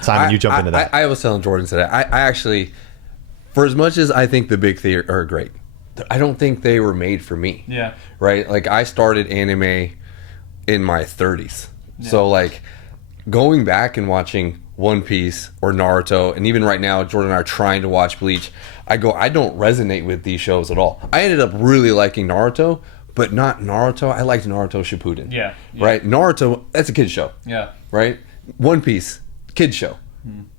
Simon, you jump into that. I was telling Jordan today. I actually. For as much as I think the big three are great, I don't think they were made for me. Right? Like, I started anime in my 30s. So, like, going back and watching One Piece or Naruto, and even right now, Jordan and I are trying to watch Bleach, I don't resonate with these shows at all. I ended up really liking Naruto, but not Naruto. I liked Naruto Shippuden. Right? Naruto, that's a kid's show. Right? One Piece, kid's show.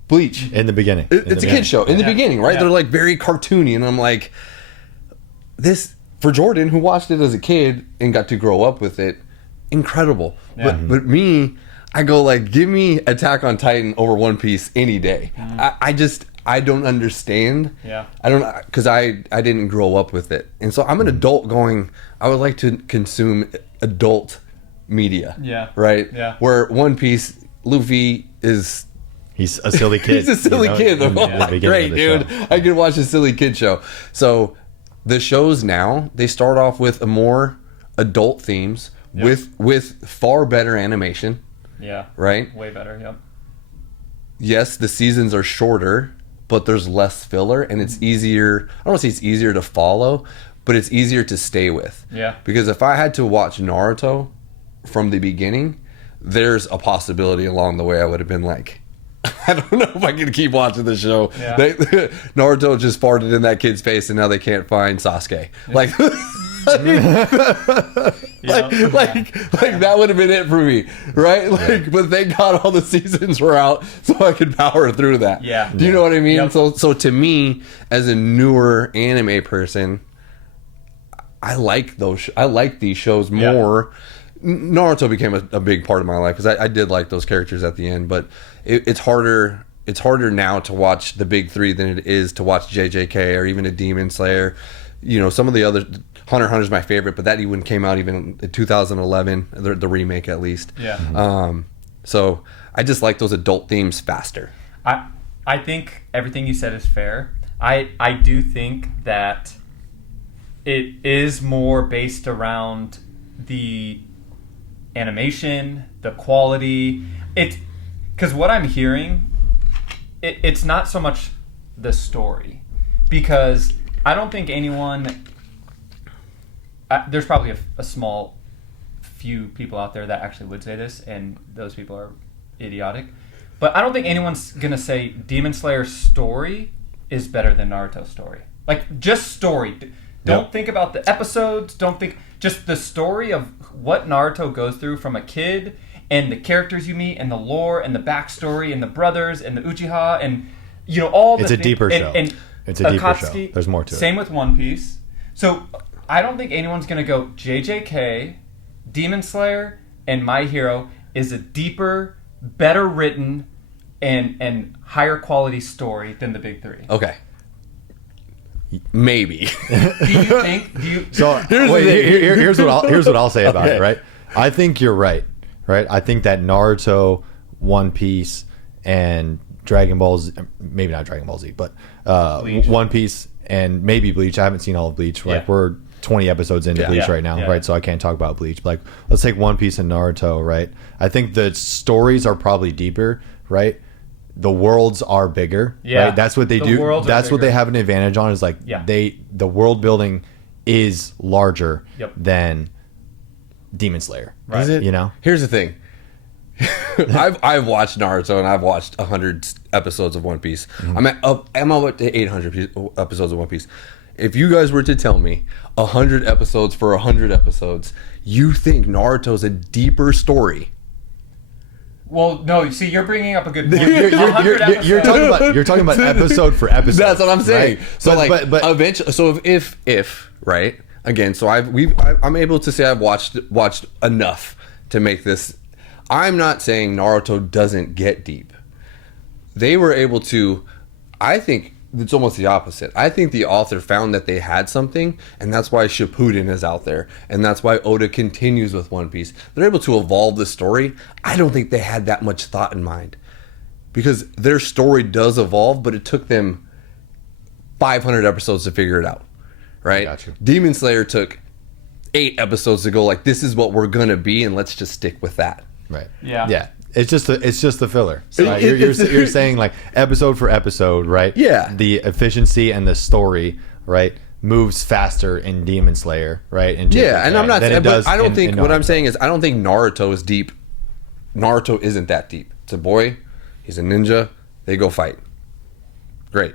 Bleach in the beginning, it's a kid's show in the beginning, right? They're like very cartoony, and I'm like, this for Jordan, who watched it as a kid and got to grow up with it, incredible. But me, I go like, give me Attack on Titan over One Piece any day. I don't understand. I don't, because I didn't grow up with it, and so I'm an adult going, I would like to consume adult media. Right. Where One Piece, Luffy is. He's a silly kid. He's a silly kid. I'm like, great, dude. I could watch a silly kid show. So the shows now, they start off with a more adult themes with far better animation. Right? Way better, Yes, the seasons are shorter, but there's less filler, and it's easier. I don't want to say it's easier to follow, but it's easier to stay with. Because if I had to watch Naruto from the beginning, there's a possibility along the way I would have been like, I don't know if I can keep watching the show. Naruto just farted in that kid's face, and now they can't find Sasuke. Like, like that would have been it for me, right? Like, but thank God all the seasons were out, so I could power through that. Do you know what I mean? So to me, as a newer anime person, I like those. I like these shows more. Naruto became a big part of my life because I did like those characters at the end, but it's harder. It's harder now to watch the big three than it is to watch JJK or even a Demon Slayer. You know, some of the other Hunter x Hunter is my favorite, but that even came out even in 2011, the remake at least. So I just like those adult themes faster. I think everything you said is fair. I do think that it is more based around the animation, the quality. It's because what I'm hearing, it's not so much the story, because I don't think anyone. There's probably a small few people out there that actually would say this, and those people are idiotic. But I don't think anyone's gonna say Demon Slayer's story is better than Naruto's story. Like, just story. Don't think about the episodes. Don't think. Just the story of what Naruto goes through from a kid, and the characters you meet, and the lore, and the backstory, and the brothers, and the Uchiha, and you know all. It's a deeper show. And it's a deeper show. There's more to it. Same with One Piece. So I don't think anyone's gonna go JJK, Demon Slayer, and My Hero is a deeper, better written, and higher quality story than the big three. Okay. Maybe. Do you think? So here's what I'll say about it. Right, I think you're right. Right, I think that Naruto, One Piece, and Dragon Ball Z, maybe not Dragon Ball Z, but One Piece and maybe Bleach. I haven't seen all of Bleach. Like we're 20 episodes into Bleach right now, right? So I can't talk about Bleach. But like, let's take One Piece and Naruto. Right, I think the stories are probably deeper. Right. The worlds are bigger, right? That's what they do. That's what they have an advantage on. Is like the world building is larger than Demon Slayer. Right. Is it? You know. Here's the thing. I've watched Naruto and I've watched 100 episodes of One Piece. I'm up to 800 episodes of One Piece. if you guys were to tell me 100 episodes for 100 episodes, you think Naruto's a deeper story? Well, no. See, you're bringing up a good point. You're talking about episode for episode. That's what I'm saying. Right? So but eventually, so if right again, so I'm able to say I've watched enough to make this. I'm not saying Naruto doesn't get deep. They were able to. I think it's almost the opposite. I think the author found that they had something, and that's why Shippuden is out there, and that's why Oda continues with One Piece. They're able to evolve the story. I don't think they had that much thought in mind, because their story does evolve, but it took them 500 episodes to figure it out, right? Gotcha. Demon Slayer took 8 episodes to go like, this is what we're gonna be, and let's just stick with that. Right. Yeah. It's just the filler. Right? You're saying like episode for episode, right? Yeah. The efficiency and the story, right, moves faster in Demon Slayer, right? And Yeah, and I'm not. than it But does I don't in think what Naruto. I'm saying is I don't think Naruto is deep. Naruto isn't that deep. It's a boy. He's a ninja. They go fight. Great,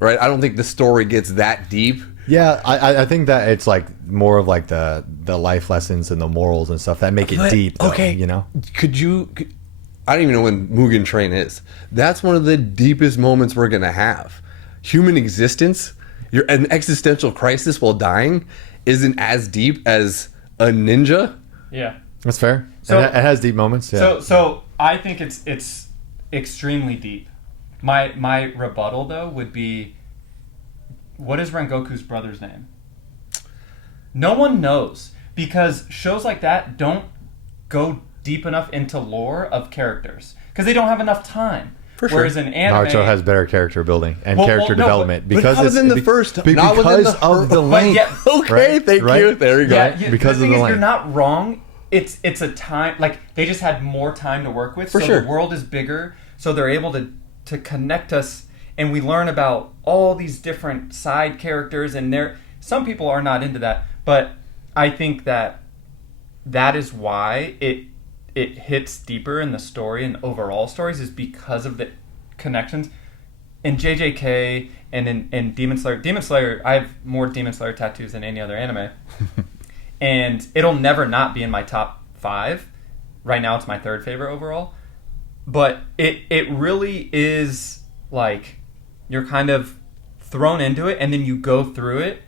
right? I don't think the story gets that deep. Yeah, I think that it's like more of like the life lessons and the morals and stuff that make it deep. Though, okay, you know. I don't even know when Mugen Train is. That's one of the deepest moments we're gonna have. Human existence, an existential crisis while dying, isn't as deep as a ninja. Yeah. That's fair. So- And it has deep moments. Yeah. So I think it's extremely deep. My rebuttal though would be, what is Rengoku's brother's name? No one knows, because shows like that don't go deep enough into lore of characters because they don't have enough time. For sure. Whereas in anime, Naruto has better character building and Well, character well, no, development but because not it's within the first- not within because the of the But length. yeah, Okay, thank you. There you go. yeah, because the of thing the is, length. you're not wrong. It's a time, like they just had more time to work with. For so sure. the world is bigger, so they're able to connect us, and we learn about all these different side characters. And some people are not into that, but I think that is why it hits deeper in the story and overall stories, is because of the connections. In JJK and in Demon Slayer, I have more Demon Slayer tattoos than any other anime. And it'll never not be in my top 5. Right now it's my 3rd favorite overall. But it really is like you're kind of thrown into it and then you go through it.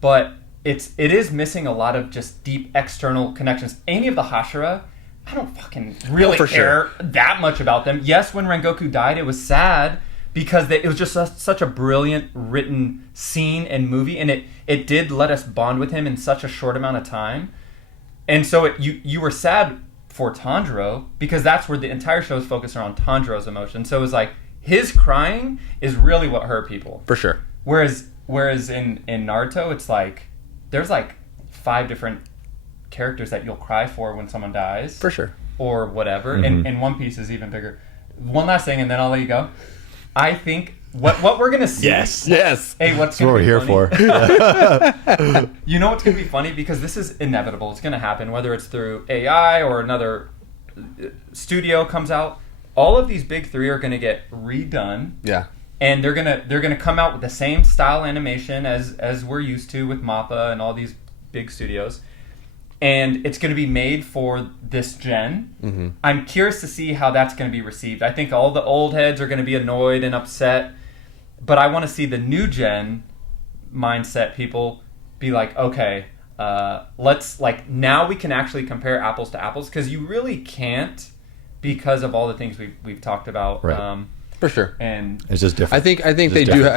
But it is missing a lot of just deep external connections. Any of the Hashira, I don't fucking really for care that much about them. Yes, when Rengoku died, it was sad because it was just such a brilliant written scene and movie, and it did let us bond with him in such a short amount of time. And so you were sad for Tanjiro because that's where the entire show is focused around Tanjiro's emotion. So it was like his crying is really what hurt people. For sure. Whereas in Naruto, it's like there's like 5 different characters that you'll cry for when someone dies. For sure. Or whatever. Mm-hmm. And One Piece is even bigger. One last thing, and then I'll let you go. I think what we're gonna see. Yes. Hey, what's That's what we're here for. You know what's gonna be funny, because this is inevitable. It's gonna happen, whether it's through AI or another studio comes out. All of these big 3 are gonna get redone. Yeah. And they're gonna come out with the same style animation as we're used to with MAPPA and all these big studios. And it's going to be made for this gen. Mm-hmm. I'm curious to see how that's going to be received. I think all the old heads are going to be annoyed and upset. But I want to see the new gen mindset people be like, okay, let's, like, now we can actually compare apples to apples. Because you really can't, because of all the things we've talked about. Right. For sure. And It's just different. I think Just they do. different.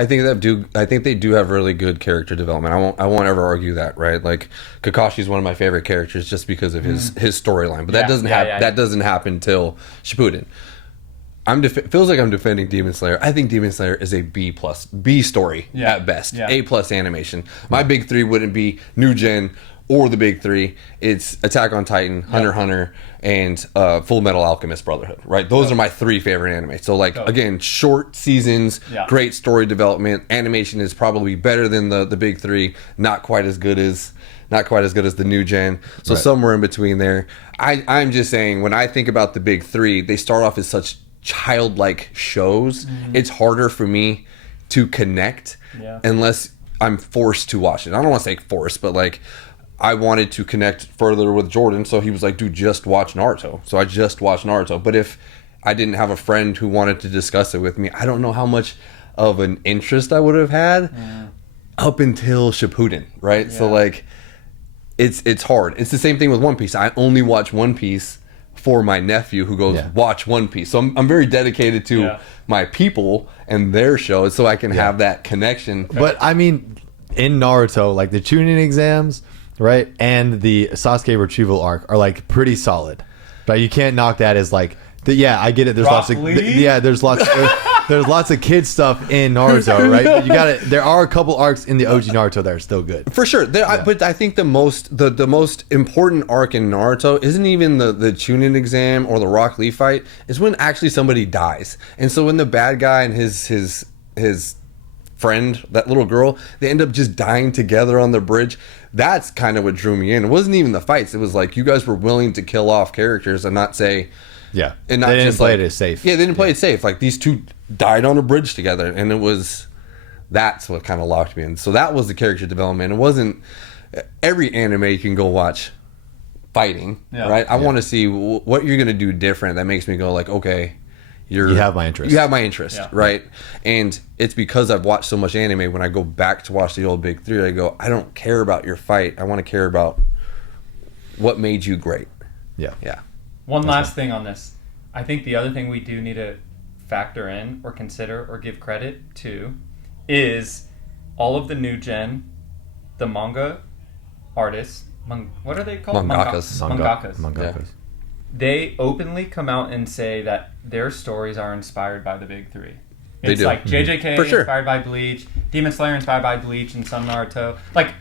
I think they do have really good character development. I won't ever argue that, right? Like Kakashi is one of my favorite characters just because of his storyline. But that doesn't happen till Shippuden. Feels like I'm defending Demon Slayer. I think Demon Slayer is a B story at best. Yeah. A+ animation. My big 3 wouldn't be New Gen or the big 3. It's Attack on Titan, Hunter x Hunter, and Full Metal Alchemist Brotherhood, right? Those are my 3 favorite anime. So, like, again, short seasons, great story development. Animation is probably better than the big 3. Not quite as good as the New Gen. So somewhere in between there. I'm just saying, when I think about the big 3, they start off as such childlike shows. It's harder for me to connect unless I'm forced to watch it. I don't want to say forced, but like I wanted to connect further with Jordan, so he was like, dude, just watch Naruto. So I just watched Naruto. But if I didn't have a friend who wanted to discuss it with me, I don't know how much of an interest I would have had up until Shippuden, right? So like it's hard. It's the same thing with One Piece. I only watch One Piece for my nephew who goes watch One Piece. So I'm very dedicated to my people and their shows so I can have that connection. But I mean, in Naruto, like the Chunin exams, right, and the Sasuke retrieval arc are like pretty solid. But you can't knock that as like I get it. There's lots of there's lots of kid stuff in Naruto, right? But you got it. There are a couple arcs in the OG Naruto that are still good, for sure. But I think the most important arc in Naruto isn't even the Chunin exam or the Rock Lee fight. It's when actually somebody dies, and so when the bad guy and his friend, that little girl, they end up just dying together on the bridge. That's kind of what drew me in. It wasn't even the fights. It was like you guys were willing to kill off characters and not say. Yeah, and not they didn't just play like, it as safe. Yeah, they didn't play it safe. Like these two died on a bridge together, and that's what kind of locked me in. So that was the character development. It wasn't every anime you can go watch fighting, right? I want to see what you're gonna do different that makes me go like, okay, you have my interest. You have my interest, right? And it's because I've watched so much anime. When I go back to watch the old Big Three, I go, I don't care about your fight. I want to care about what made you great. Yeah. One last thing on this. I think the other thing we do need to factor in or consider or give credit to is all of the new gen, the manga artists, what are they called? Mangakas. Yeah. They openly come out and say that their stories are inspired by the big three. They It's do. like JJK For sure. inspired by Bleach, Demon Slayer inspired by Bleach, and some Naruto. Like,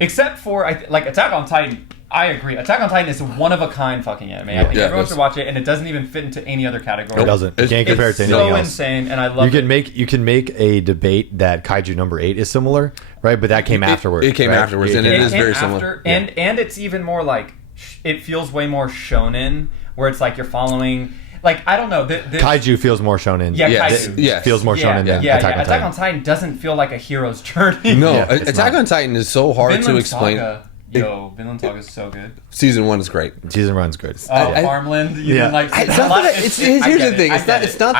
except for Attack on Titan. I agree. Attack on Titan is a one-of-a-kind fucking anime. I think everyone should watch it, and it doesn't even fit into any other category. It doesn't. You can't compare it to It's anything so else. insane, and I love it. You can make a debate that Kaiju number 8 is similar, right? But that came afterwards. It came afterwards, and it is very similar. And it's even more like it feels way more shonen, where it's like you're following. Like, I don't know. Kaiju feels more shonen. Yeah, Kaiju. Yes. Feels more shonen than Attack on Attack Titan. on Titan doesn't feel like a hero's journey. No, Attack on Titan is so hard to Vinland explain. Saga. Vinland Saga is so good. Season 1 is great. Season run's good. Farmland. You didn't like. Here's the thing. It's not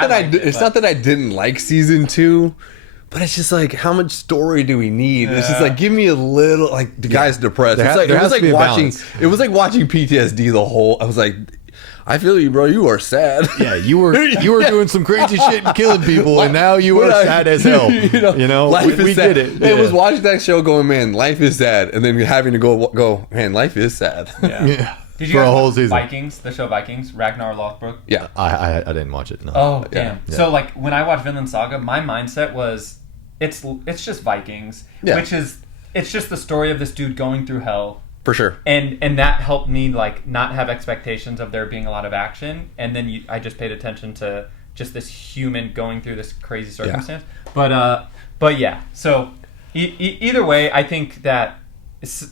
that I didn't like season 2, but it's just like, how much story do we need? It's just like, give me a little. Like the guy's depressed. It was like watching PTSD the whole. I was like, I feel you, bro. You are sad. Yeah, you were doing some crazy shit and killing people, and now you are sad as hell. You know, life is we sad. get it. It was watching that show going, man, life is sad, and then having to go, man, life is sad. Yeah. Did you For guys a whole watch season. Vikings, the show Vikings, Ragnar Lothbrok? Yeah. I didn't watch it. No. Oh, damn. Yeah. So, like, when I watched Vinland Saga, my mindset was, it's just Vikings, which is, it's just the story of this dude going through hell. For sure. And that helped me, like, not have expectations of there being a lot of action. And then I just paid attention to just this human going through this crazy circumstance. Yeah. But yeah. So, either way, I think that,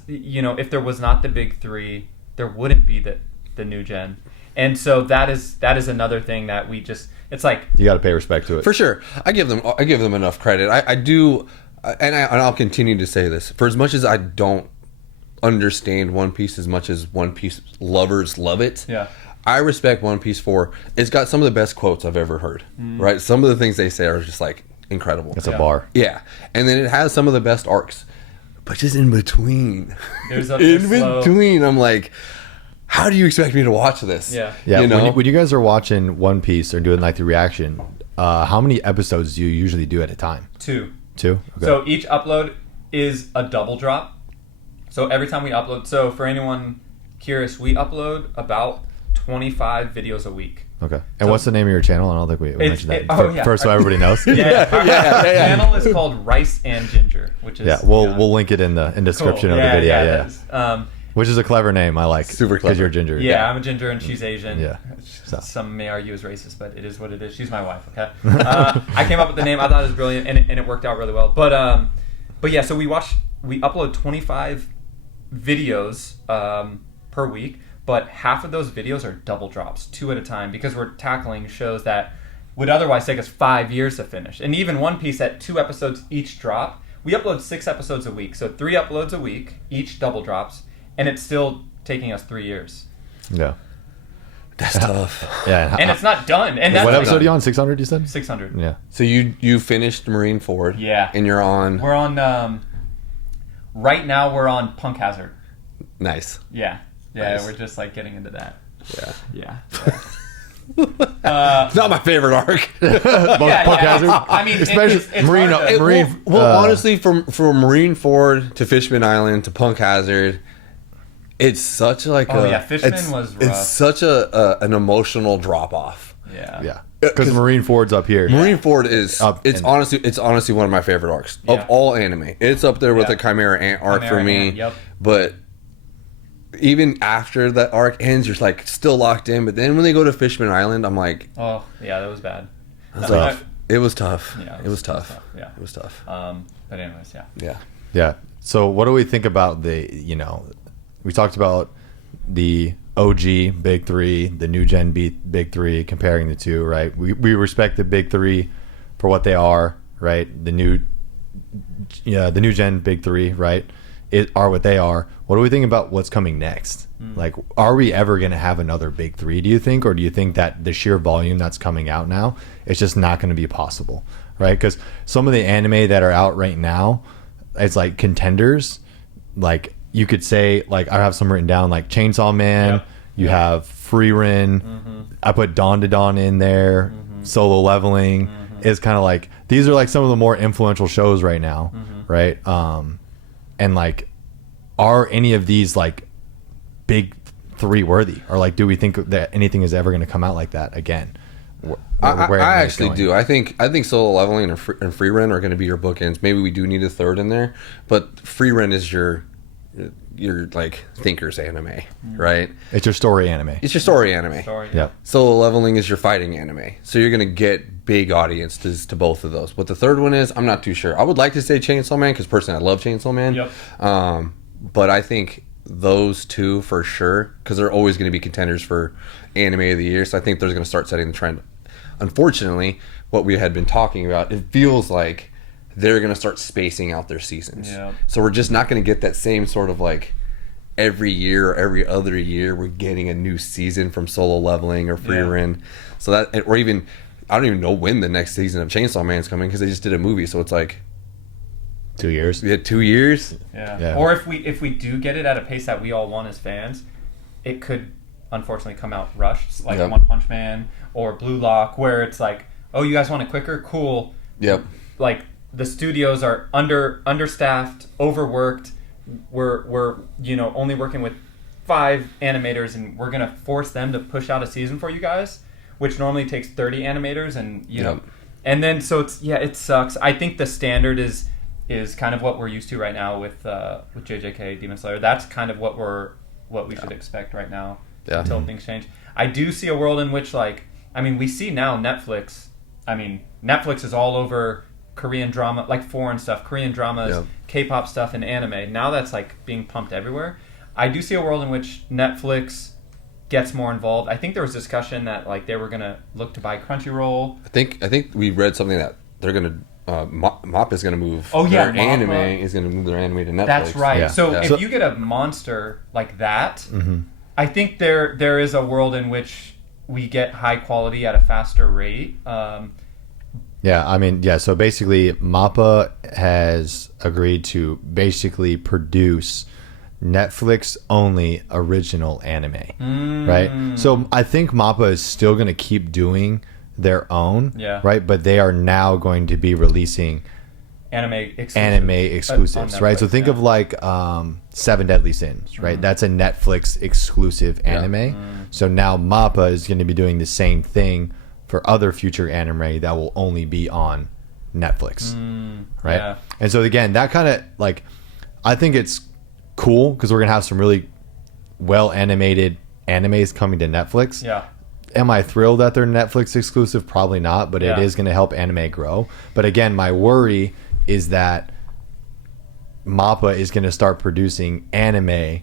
you know, if there was not the big three, there wouldn't be the new gen. And so that is another thing that we just, it's like, you got to pay respect to it. For sure. I give them enough credit. I do, and I'll continue to say this. For as much as I don't understand One Piece as much as One Piece lovers love it, I respect One Piece for it's got some of the best quotes I've ever heard. Right? Some of the things they say are just like incredible. It's a bar. Yeah. And then it has some of the best arcs. But just in between. Between, I'm like, how do you expect me to watch this? Yeah. You know? When you guys are watching One Piece or doing like the reaction, how many episodes do you usually do at a time? 2. 2? Okay. So each upload is a double drop. So every time we upload, so for anyone curious, we upload about 25 videos a week. Okay. And what's the name of your channel? I don't think we mentioned that. First, so everybody knows. Our channel is called Rice and Ginger, which is we'll link it in the description of the video. Yeah. Which is a clever name. I like. Super clever. Because you're ginger. Yeah, I'm a ginger and she's Asian. Yeah. Some may argue is racist, but it is what it is. She's my wife. Okay. I came up with the name. I thought it was brilliant, and it worked out really well. But yeah. So we upload 25 videos per week, but half of those videos are double drops, 2 at a time, because we're tackling shows that would otherwise take us 5 years to finish. And even One Piece, at 2 episodes each drop, we upload 6 episodes a week, so 3 uploads a week, each double drops, and it's still taking us 3 years. Yeah. That's tough. Yeah. And it's not done. And that's What like episode are you on? 600, you said? 600. Yeah. So you finished Marine Ford. Yeah. And you're on. We're on. Right now, we're on Punk Hazard. Nice. Yeah. Nice. We're just like getting into that. Yeah. Yeah. Not my favorite arc. Punk Hazard. I mean, especially it's Marine. hard to- Marine. Honestly, from Marine Ford to Fishman Island to Punk Hazard, it's such like Fishman was rough. It's such an emotional drop off. Yeah. Yeah. Because Marine Ford's up here. Marine Ford is Up it's and- honestly one of my favorite arcs Yeah. of all anime. It's up there with Yeah. the Chimera Ant arc Chimera for me. Ant, yep. But even after that arc ends, you're like still locked in. But then when they go to Fishman Island, I'm like, Oh, yeah, that was bad. it was tough. Yeah, it was tough. Yeah. It was tough. But anyways, yeah. Yeah. Yeah. So what do we think about we talked about the OG Big Three, the new gen Big Three, comparing the two, right? We respect the Big Three for what they are, right? The new gen Big Three, right? Are what they are. What do we think about what's coming next? Like, are we ever going to have another Big Three, do you think? Or do you think that the sheer volume that's coming out now, it's just not going to be possible, right? Because some of the anime that are out right now, it's like contenders. Like, you could say, like, I have some written down, like Chainsaw Man. Yep. You have Free Ren. I put Dawn to Dawn in there. Solo Leveling is kind of like, these are like some of the more influential shows right now, right? And like, are any of these like Big Three worthy, or like, do we think that anything is ever going to come out like that again? I actually do. I think Solo Leveling and Free Run are going to be your bookends. Maybe we do need a third in there, but Free Run is your like thinkers anime, right? It's your story anime. It's your story anime. Sorry. Yep. Solo Leveling is your fighting anime. So you're going to get big audiences to both of those. What the third one is, I'm not too sure. I would like to say Chainsaw Man because personally I love Chainsaw Man. Yep. But I think those two for sure, because they're always going to be contenders for anime of the year. So I think they're going to start setting the trend. Unfortunately, what we had been talking about, it feels like they're going to start spacing out their seasons. Yep. So we're just not going to get that same sort of like every year or every other year we're getting a new season from Solo Leveling or Free Run. So that, or even, I don't even know when the next season of Chainsaw Man is coming because they just did a movie. So it's like 2 years. we had 2 years. Yeah. Or if we do get it at a pace that we all want as fans, it could unfortunately come out rushed, like One Punch Man or Blue Lock, where it's like, oh, you guys want it quicker? Cool. Yep. Like, the studios are understaffed, overworked. We're only working with 5 animators, and we're gonna force them to push out a season for you guys, which normally takes 30 animators, and and then so it sucks. I think the standard is kind of what we're used to right now with JJK Demon Slayer. That's kind of what we should expect right now until things change. I do see a world in which, like, I mean, we see now Netflix. I mean, Netflix is all over Korean drama, like foreign stuff, Korean dramas, K-pop stuff, and anime. Now that's like being pumped everywhere. I do see a world in which Netflix gets more involved. I think there was discussion that like they were gonna look to buy Crunchyroll. I think we read something that they're gonna Mop is gonna move. Oh yeah, their anime is gonna move their anime to Netflix. That's right. Yeah. So Yeah. if you get a monster like that, I think there is a world in which we get high quality at a faster rate. So basically MAPPA has agreed to basically produce Netflix only original anime, right? So I think MAPPA is still going to keep doing their own, right? But they are now going to be releasing anime exclusives, right? So think of like Seven Deadly Sins, right? That's a Netflix exclusive anime. So now MAPPA is going to be doing the same thing for other future anime that will only be on Netflix, right? Yeah. And so again, that kind of like, I think it's cool because we're gonna have some really well animated animes coming to Netflix. Yeah. Am I thrilled that they're Netflix exclusive? Probably not, but it is going to help anime grow. But again, my worry is that MAPPA is going to start producing anime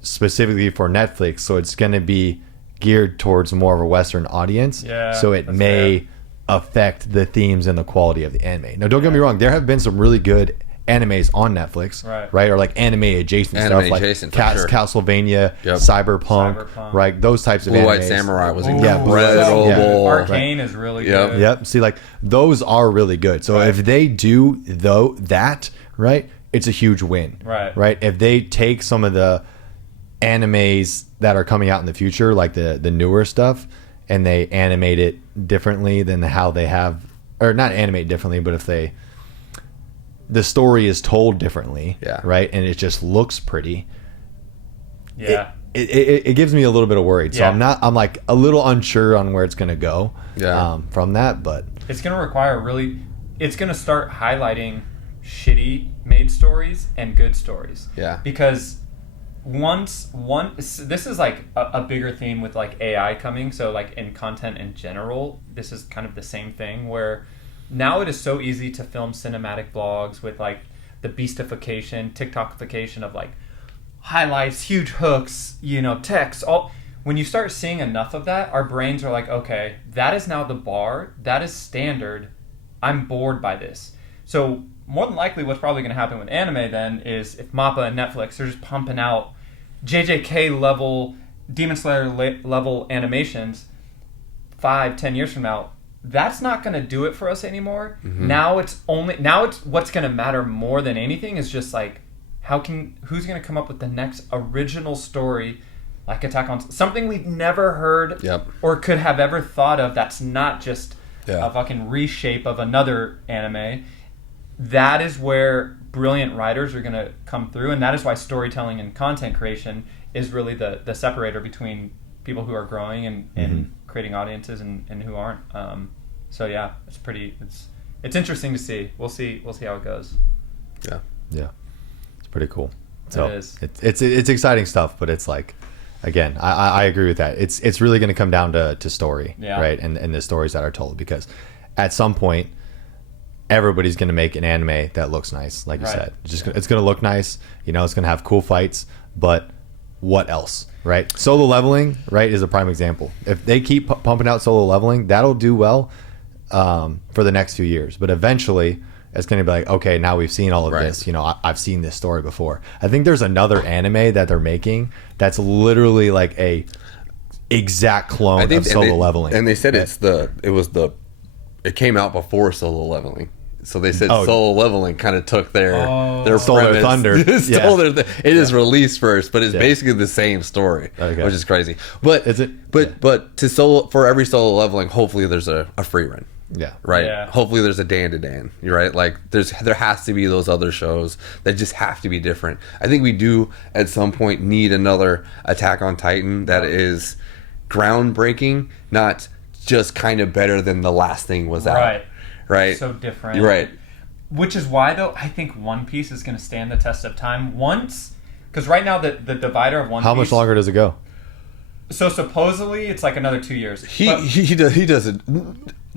specifically for Netflix, so it's going to be geared towards more of a Western audience. Yeah, so it may affect the themes and the quality of the anime. Now, don't get me wrong. There have been some really good animes on Netflix, right? Or like anime adjacent stuff, like Castlevania, Cyberpunk, right? Those types of Blue animes. White Samurai was incredible. Arcane is really good. Yep. See, like those are really good. So if they do that, right, it's a huge win, right? If they take some of the animes that are coming out in the future, like the newer stuff, and they animate it differently than how they have, or not animate differently, but if the story is told differently, right, and it just looks pretty, it gives me a little bit of worried. So I'm like a little unsure on where it's going to go from that, but it's going to require it's going to start highlighting shitty made stories and good stories, because this is like a bigger theme with like AI coming, so like in content in general, this is kind of the same thing where now it is so easy to film cinematic vlogs with like the beastification, TikTokification of like highlights, huge hooks, text. When you start seeing enough of that, our brains are like, okay, that is now the bar. That is standard. I'm bored by this. So more than likely what's probably going to happen with anime then is if MAPPA and Netflix are just pumping out JJK level, Demon Slayer level animations 5-10 years from now, that's not going to do it for us anymore. Now it's what's going to matter more than anything is just like who's going to come up with the next original story, like Attack on something we've never heard or could have ever thought of. That's not just a fucking reshape of another anime. That is where brilliant writers are going to come through, and that is why storytelling and content creation is really the separator between people who are growing and creating audiences and who aren't. So yeah, it's interesting to see. We'll see how it goes. Yeah, it's pretty cool. So it is. It's exciting stuff, but it's like, again, I agree with that. It's really going to come down to story, right? And the stories that are told, because at some point everybody's going to make an anime that looks nice, like you said. It's going to look nice. It's going to have cool fights, but what else? Right, Solo Leveling, right, is a prime example. If they keep pumping out Solo Leveling, that'll do well for the next few years. But eventually, it's going to be like, okay, now we've seen all of this. I've seen this story before. I think there's another anime that they're making that's literally like a exact clone of Solo Leveling. And they said it came out before Solo Leveling. So they said Solo Leveling kind of took their stole their thunder. It is released first, but it's basically the same story, which is crazy. But is it? But for every Solo Leveling, hopefully there's a free run. Yeah. Right. Yeah. Hopefully there's a Dan to Dan. You're right. Like there has to be those other shows that just have to be different. I think we do at some point need another Attack on Titan that is groundbreaking, not just kind of better than the last thing was out. Right. So different. You're right. Which is why, though, I think One Piece is going to stand the test of time because right now the divider of One Piece. How much longer does it go? So supposedly it's like another 2 years. He doesn't.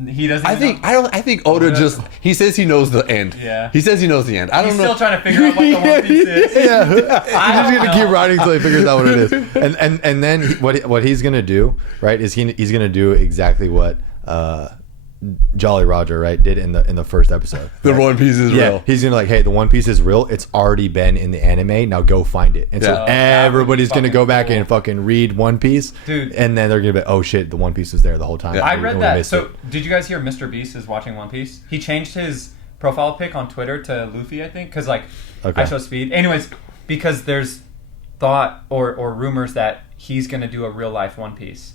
He doesn't. I think Oda just he says he knows the end. Yeah. He says he knows the end. I don't know. He's still trying to figure out what the One Piece is. He's just gonna keep writing until he figures out what it is. And then what he's gonna do, right, is he's gonna do exactly what Jolly Roger, right, did in the first episode. The One Piece is real. He's gonna hey, the One Piece is real. It's already been in the anime. Now go find it. And so everybody's gonna go back and fucking read One Piece, dude. And then they're gonna be, oh shit, the One Piece was there the whole time. I read that. So did you guys hear Mr. Beast is watching One Piece? He changed his profile pic on Twitter to Luffy, I think, because I show speed. Anyways, because there's thought or rumors that he's gonna do a real life One Piece.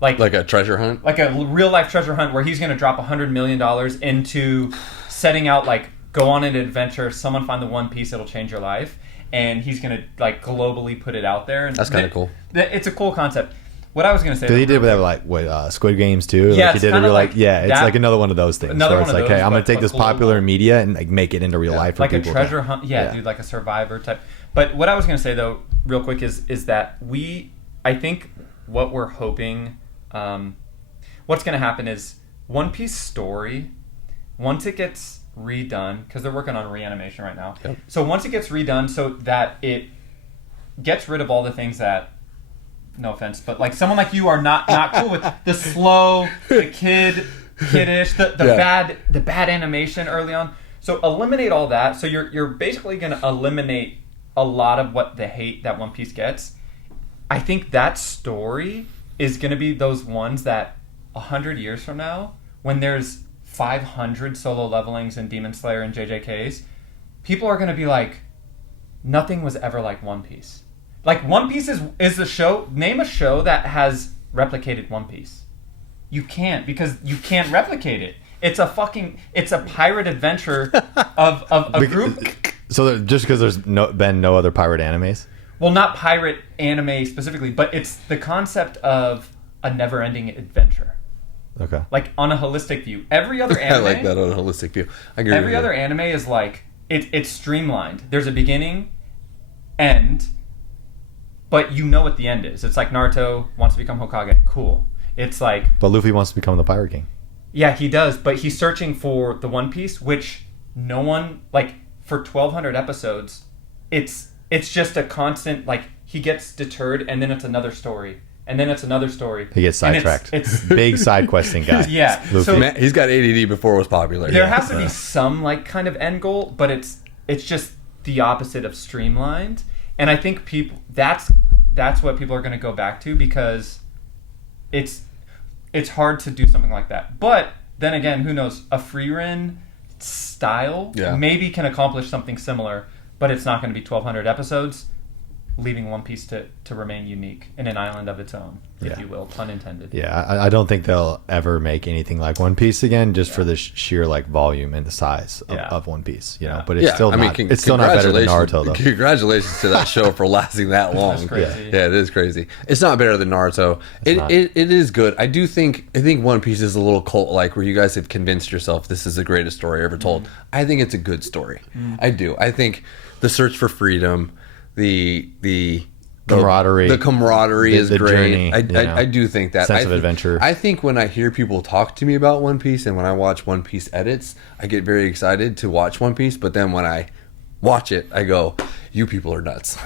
Like a treasure hunt? Like a real life treasure hunt where he's going to drop $100 million into setting out, like, go on an adventure, someone find the One Piece, it'll change your life. And he's going to, like, globally put it out there. And that's kind of cool. It's a cool concept. What I was going to say... Because he did that with, like, Squid Games, too. Yeah, like, he did it's like another one of those things. Another where one it's of like, those, hey, I'm going to take this global. popular media and, like, make it into real life for like people. Like a treasure hunt. Yeah, dude, like a Survivor type. But what I was going to say, though, real quick, is that I think what we're hoping... what's going to happen is One Piece story, once it gets redone, because they're working on reanimation right now. Yep. So once it gets redone so that it gets rid of all the things that, no offense, but like someone like you are not cool with, the slow, the kid kiddish, the bad animation early on. So eliminate all that. So you're basically going to eliminate a lot of what the hate that One Piece gets. I think that story is going to be those ones that 100 years from now, when there's 500 solo levelings in Demon Slayer and JJKs, people are going to be like, nothing was ever like One Piece. Like, One Piece is the show. Name a show that has replicated One Piece. You can't, because you can't replicate it. It's a pirate adventure of a group. So just because there's been no other pirate animes? Well, not pirate anime specifically, but it's the concept of a never-ending adventure. Okay. Like, on a holistic view. Every other anime... I like that, on a holistic view. I agree. Every other anime is like, it's streamlined. There's a beginning, end, but you know what the end is. It's like Naruto wants to become Hokage. Cool. It's like... But Luffy wants to become the Pirate King. Yeah, he does, but he's searching for the One Piece, which no one... Like, for 1,200 episodes, it's just a constant... Like, he gets deterred, and then it's another story. And then it's another story. He gets sidetracked. It's big side questing guy. Yeah. Luffy. So he's got ADD before it was popular. There has to be some, like, kind of end goal, but it's just the opposite of streamlined. And I think people... That's what people are going to go back to, because... It's hard to do something like that. But then again, who knows? A Freerin style maybe can accomplish something similar, but it's not going to be 1,200 episodes, leaving One Piece to remain unique in an island of its own, if you will, pun intended. Yeah, I don't think they'll ever make anything like One Piece again, just for the sheer like volume and the size of One Piece. You know, but it's still not. It's still not better than Naruto, though. Congratulations to that show for lasting that long. That's crazy. Yeah, it is crazy. It's not better than Naruto. It is good. I think One Piece is a little cult like, where you guys have convinced yourself this is the greatest story ever told. I think it's a good story. I do. I think the search for freedom, the camaraderie is the great. journey, I do think that sense of adventure. I think when I hear people talk to me about One Piece, and when I watch One Piece edits, I get very excited to watch One Piece, but then when I watch it, I go, you people are nuts.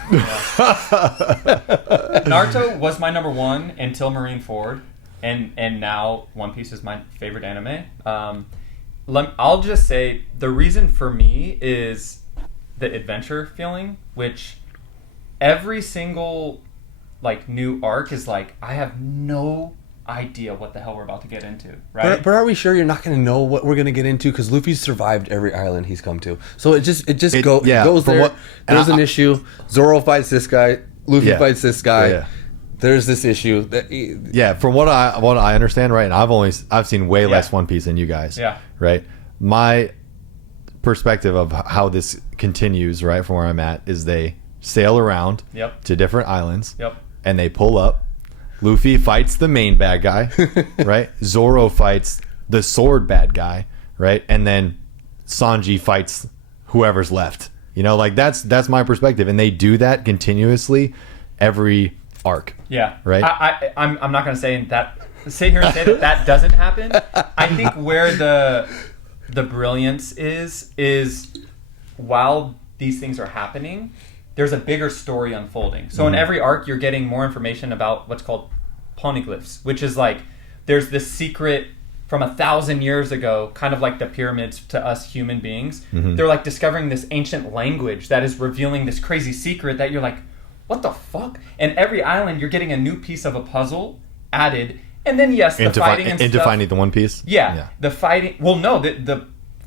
Naruto was my number one until Marineford, and now One Piece is my favorite anime. I'll just say the reason for me is the adventure feeling, which every single like new arc is like, I have no idea what the hell we're about to get into, right? But are we sure you're not going to know what we're going to get into? Because Luffy's survived every island he's come to, so it goes there. There's an issue. Zoro fights this guy. Luffy fights this guy. Yeah. There's this issue. From what I understand, right? And I've seen way less One Piece than you guys. Yeah. Right. My perspective of how this continues, right, from where I'm at, is they sail around to different islands, and they pull up. Luffy fights the main bad guy, right? Zoro fights the sword bad guy, right? And then Sanji fights whoever's left. You know, like that's my perspective, and they do that continuously every arc. Yeah, right. I'm not going to sit here and say that doesn't happen. I think where the brilliance is while these things are happening, there's a bigger story unfolding. So in every arc, you're getting more information about what's called poneglyphs, which is like, there's this secret from 1,000 years ago, kind of like the pyramids to us human beings. They're like discovering this ancient language that is revealing this crazy secret that you're like, what the fuck? And every island, you're getting a new piece of a puzzle added. And then, yes, the fighting and stuff. Into finding the One Piece? Yeah. The fighting. Well, no,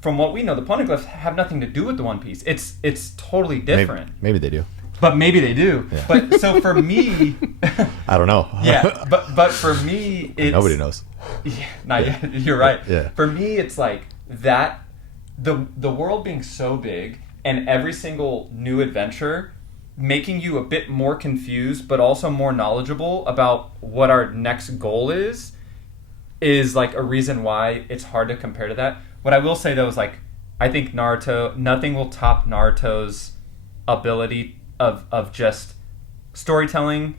from what we know, the poneglyphs have nothing to do with the One Piece. It's totally different. Maybe they do. But maybe they do. Yeah. But so for me, I don't know. Yeah, but for me, it's nobody knows. Yeah, not yet. You're right. Yeah. For me, it's like that. The world being so big, and every single new adventure making you a bit more confused, but also more knowledgeable about what our next goal is like a reason why it's hard to compare to that. What I will say though is, like, I think Naruto, nothing will top Naruto's ability of just storytelling,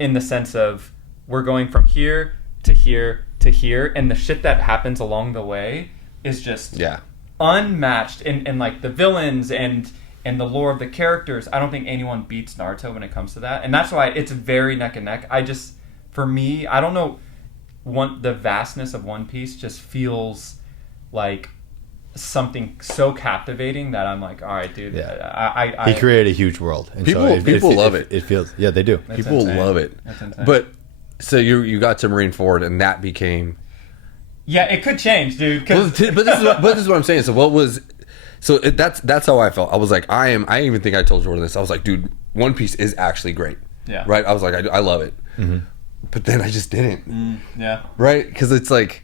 in the sense of we're going from here to here to here, and the shit that happens along the way is just unmatched in like the villains and the lore of the characters. I don't think anyone beats Naruto when it comes to that, and that's why it's very neck and neck. For me, I don't know. the vastness of One Piece just feels like something so captivating that I'm like, all right, dude. Yeah. He created a huge world. And people love it. It feels, yeah, they do. That's people insane. love it. That's insane. But so you got to Marine Ford, and that became. Yeah, it could change, dude. But this is what I'm saying. So what was? So that's how I felt. I was like, I even think I told Jordan this. I was like, dude, One Piece is actually great. Yeah. Right. I was like, I love it. Mm-hmm. But then I just didn't. Yeah. Right. Because it's like,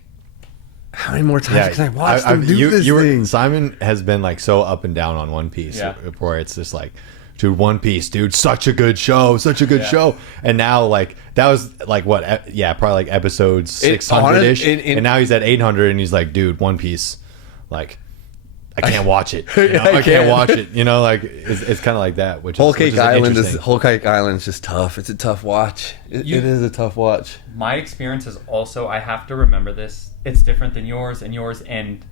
how many more times can I watch them do this thing? Simon has been like so up and down on One Piece, where it's just like, dude, One Piece, dude, such a good show, show. And now, like, that was like what? Probably like episode 600-ish. And now he's at 800, and he's like, dude, One Piece, like, I can't watch it. You know? I can't watch it. You know, like it's kind of like that. Whole Cake Island is just tough. It's a tough watch. It is a tough watch. My experience is also, I have to remember this. It's different than yours and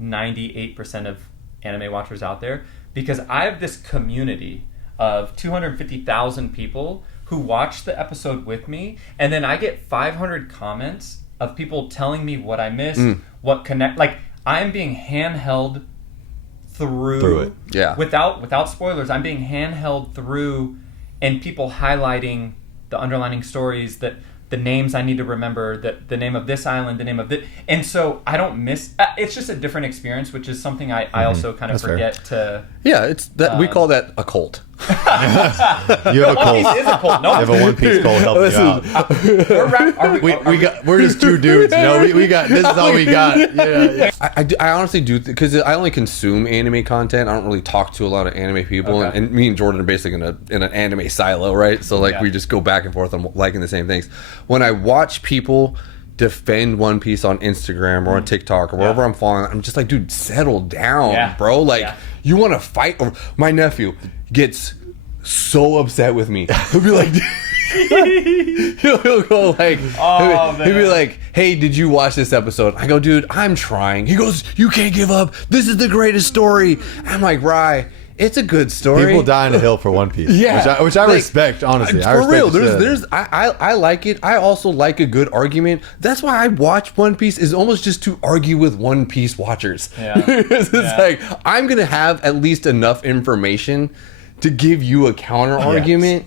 98% of anime watchers out there, because I have this community of 250,000 people who watch the episode with me, and then I get 500 comments of people telling me what I missed, what connect. Like, I'm being handheld through it. Yeah. Without spoilers, I'm being handheld through, and people highlighting the underlining stories, that the names I need to remember, the name of this island, the name of this, and so I don't miss. It's just a different experience, which is something I also kind of forget to. Yeah, it's that we call that a cult. You have a One cult. Piece is a cult. No, You have a One Piece cult helping you out. We're just two dudes. You know, we got this is all we got. Yeah. I honestly do, because I only consume anime content. I don't really talk to a lot of anime people, Okay. and me and Jordan are basically in an anime silo, right? So like we just go back and forth on liking the same things. When I watch people defend One Piece on Instagram or on TikTok or wherever I'm following, I'm just like, dude, settle down, bro. Like, you want to fight? Or my nephew gets so upset with me. He'll be like, he'll go like, he'll be like, hey, did you watch this episode? I go, dude, I'm trying. He goes, you can't give up. This is the greatest story. I'm like, Rye, it's a good story. People die on a hill for One Piece. Which I respect, honestly. For real, I like it. I also like a good argument. That's why I watch One Piece, is almost just to argue with One Piece watchers. Yeah. It's like, I'm gonna have at least enough information to give you a counter argument.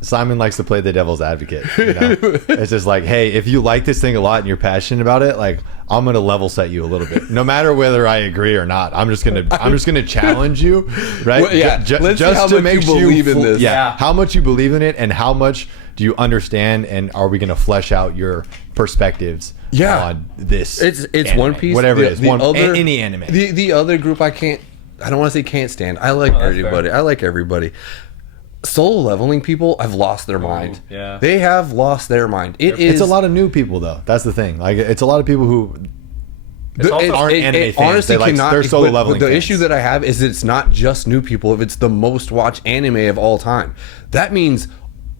Simon likes to play the devil's advocate. You know? It's just like, hey, if you like this thing a lot and you're passionate about it, like, I'm gonna level set you a little bit, no matter whether I agree or not. I'm just gonna challenge you, right? Well, yeah, let's just see how to much make you believe in this. Yeah, how much you believe in it, and how much do you understand, and are we gonna flesh out your perspectives on this? It's anime, One Piece, whatever it is, any anime. The other group I don't want to say can't stand. I like everybody. Fair. I like everybody. Solo leveling people have lost their mind. Yeah. They have lost their mind. It's a lot of new people, though. That's the thing. Like, it's a lot of people who aren't anime fans. Honestly, They're solo leveling The fans. issue that I have is it's not just new people. If it's the most watched anime of all time, that means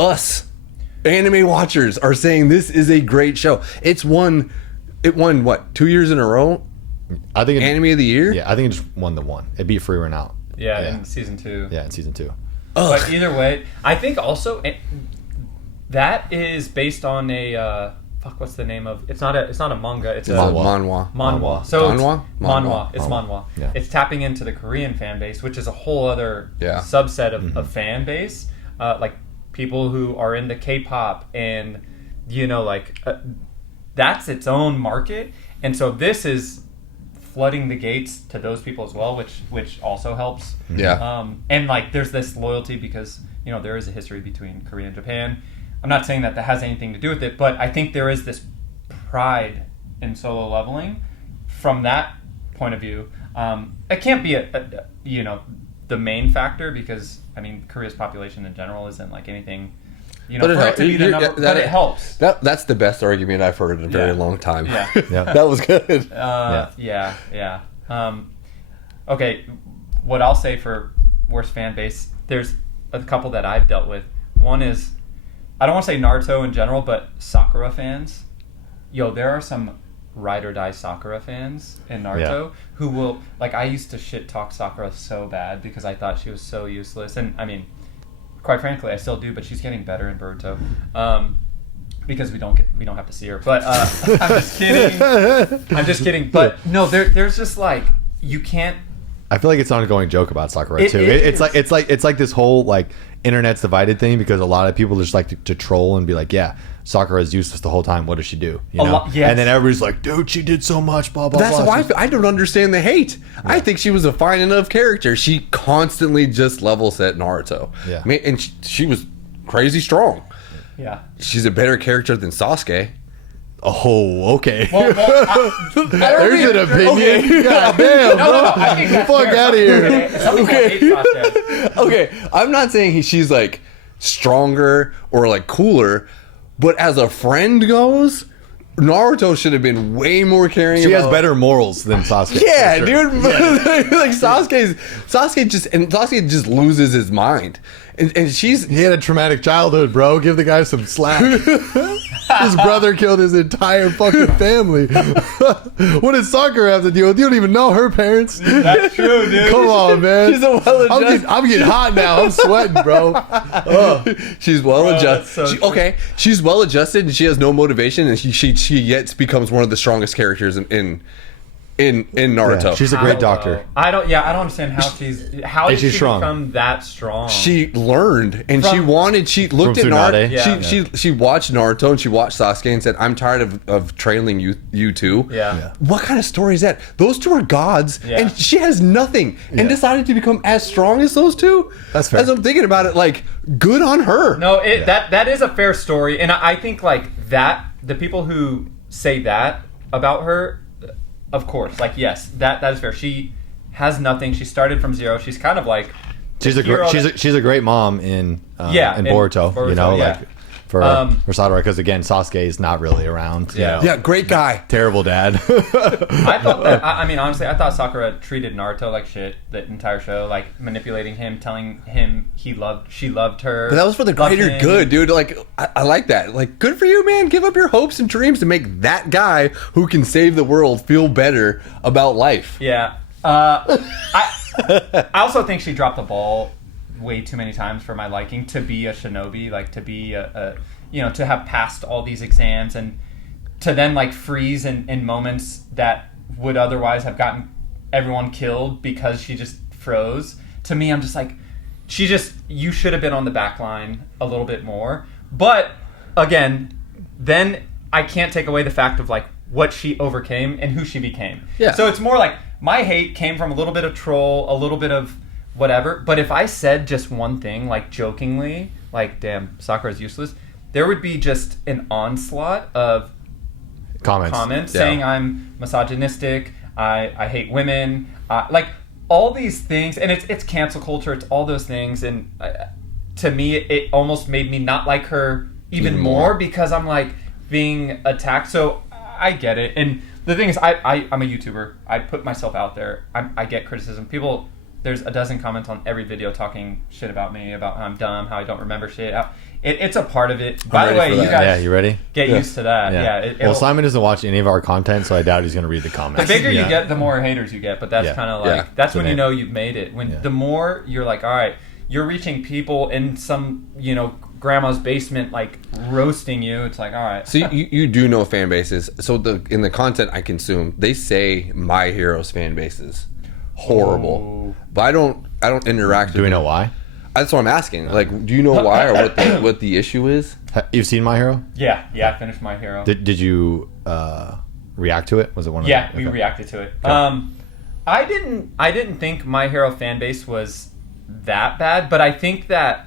us, anime watchers, are saying this is a great show. It won what, 2 years in a row? I think Anime of the Year? Yeah, I think it just won the one. It beat Free Run Out. in season 2. Yeah, in season 2. But either way, I think also that is based on a what's the name of? It's not a manga. It's a manhwa. Manhwa. So Manhwa? Manhwa. It's Manhwa. manhwa. Yeah. It's tapping into the Korean fan base, which is a whole other subset of fan base. Like people who are into K-pop, and that's its own market. And so this is flooding the gates to those people as well, which also helps. Yeah. And like there's this loyalty because there is a history between Korea and Japan. I'm not saying that has anything to do with it, but I think there is this pride in solo leveling from that point of view. It can't be the main factor, because I mean Korea's population in general isn't like anything. But it helps. That's the best argument I've heard in a very long time. Yeah. That was good. Yeah. Okay, what I'll say for worst fan base, there's a couple that I've dealt with. One is, I don't want to say Naruto in general, but Sakura fans. There are some ride or die Sakura fans in Naruto who will, like, I used to shit talk Sakura so bad because I thought she was so useless. And I mean, quite frankly, I still do, but she's getting better in Boruto. because we don't have to see her. But I'm just kidding. I'm just kidding. But no, there's just like you can't. I feel like it's an ongoing joke about Sakura too. It's like this whole like internet's divided thing because a lot of people just like to troll and be like, yeah, Sakura's useless the whole time. What does she do? You know? Yes. And then everybody's like, dude, she did so much. Blah blah. That's blah. why I don't understand the hate. Yeah. I think she was a fine enough character. She constantly just level set Naruto. Yeah, and she was crazy strong. Yeah, she's a better character than Sasuke. Oh, okay. Well, there's an opinion. Okay. God damn, bro. No, I think that's fuck out of here. Okay, I'm not saying she's like stronger or like cooler, but as a friend goes, Naruto should have been way more caring. She has better morals than Sasuke. Yeah, sure. dude. Yeah. Like Sasuke just loses his mind. And he had a traumatic childhood, bro. Give the guy some slack. His brother killed his entire fucking family. What does Sakura have to deal with? You don't even know her parents. That's true, dude. Come on, man. She's a well-adjusted. I'm getting hot now. I'm sweating, bro. She's well-adjusted. She's well-adjusted, and she has no motivation, and she yet becomes one of the strongest characters in Naruto. Yeah, she's a great doctor. I don't understand how did she strong. Become that strong? She learned and she looked at Naruto. Yeah. She watched Naruto and she watched Sasuke and said, "I'm tired of trailing you two." Yeah. What kind of story is that? Those two are gods, and she has nothing and decided to become as strong as those two. That's fair. As I'm thinking about it, like, good on her. No, that is a fair story, and I think like that the people who say that about her. Of course, like yes, that is fair. She has nothing. She started from zero. She's kind of like she's a great mom in Boruto. You know, like for Sakura, because again, Sasuke is not really around. Yeah, yeah, great guy, terrible dad. I thought that. I mean, honestly, I thought Sakura treated Naruto like shit the entire show, like manipulating him, telling him she loved her. But that was for the greater good, dude. Like I like that. Like, good for you, man. Give up your hopes and dreams to make that guy who can save the world feel better about life. Yeah. I also think she dropped the ball way too many times for my liking to be a shinobi, like to be a to have passed all these exams and to then like freeze in moments that would otherwise have gotten everyone killed because she just froze. To me, I'm just like, you should have been on the back line a little bit more. But again, then I can't take away the fact of like what she overcame and who she became. Yeah. So it's more like my hate came from a little bit of troll, a little bit of whatever. But if I said just one thing, like jokingly, like, damn, Sakura's useless, there would be just an onslaught of comments saying I'm misogynistic, I hate women, like all these things. And it's cancel culture, it's all those things. And to me, it almost made me not like her even more because I'm like being attacked. So I get it. And the thing is, I'm a YouTuber. I put myself out there. I get criticism. There's a dozen comments on every video talking shit about me, about how I'm dumb, how I don't remember shit. It's a part of it. By the way, you guys you ready? Get used to that. Yeah. Well, Simon doesn't watch any of our content, so I doubt he's going to read the comments. The bigger you get, the more haters you get. But that's kind of like, that's when you know you've made it. When the more you're like, all right, you're reaching people in some, grandma's basement, like roasting you. It's like, all right. So you do know fan bases. So in the content I consume, they say My Hero's fan base is horrible, but I don't interact. Do we know why? That's what I'm asking. Like, do you know why or what the issue is? You've seen My Hero? Yeah, I finished My Hero. Did you react to it? Was it one of them? Yeah, we reacted to it. Okay. I didn't think My Hero fan base was that bad, but I think a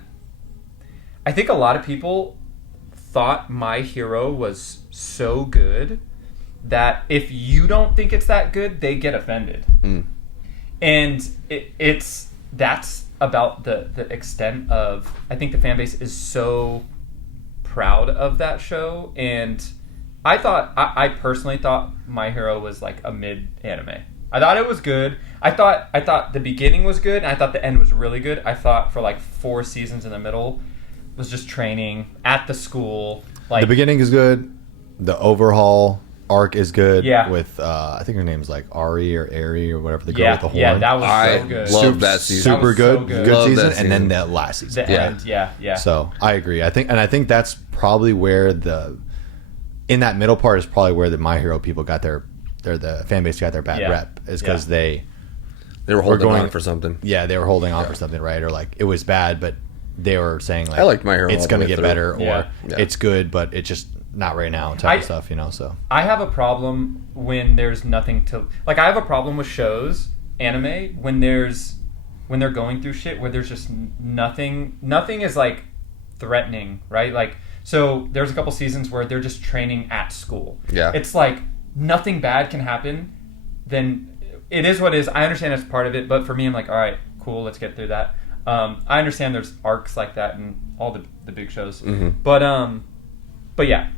lot of people thought My Hero was so good that if you don't think it's that good, they get offended. And that's about the extent of, I think the fan base is so proud of that show. And I personally thought My Hero was like a mid anime. I thought it was good. I thought the beginning was good, and I thought the end was really good. I thought for like 4 seasons in the middle was just training at the school. Like, the beginning is good. The overhaul arc is good. Yeah. With I think her name's like Ari or Ari or whatever, the girl with the horn. Yeah, that was so good. I love that season. Super good. So good. Good season. That season. And then that last season. The end, yeah. So I agree. I think that's probably where in that middle part is probably where the My Hero people got the fan base got their bad rep, is because they were holding on for something. Yeah, they were holding on for something, right? Or like it was bad, but they were saying like, I liked My Hero. It's going to get better, or Yeah. it's good, but it's just not right now, type of stuff, you know. So I have a problem when there's nothing to like. I have a problem with shows, anime, when they're going through shit where there's just nothing. Nothing is like threatening, right? Like, so there's a couple seasons where they're just training at school. Yeah, it's like nothing bad can happen. Then it is what it is. I understand it's part of it, but for me, I'm like, all right, cool, let's get through that. I understand there's arcs like that in all the big shows, but yeah.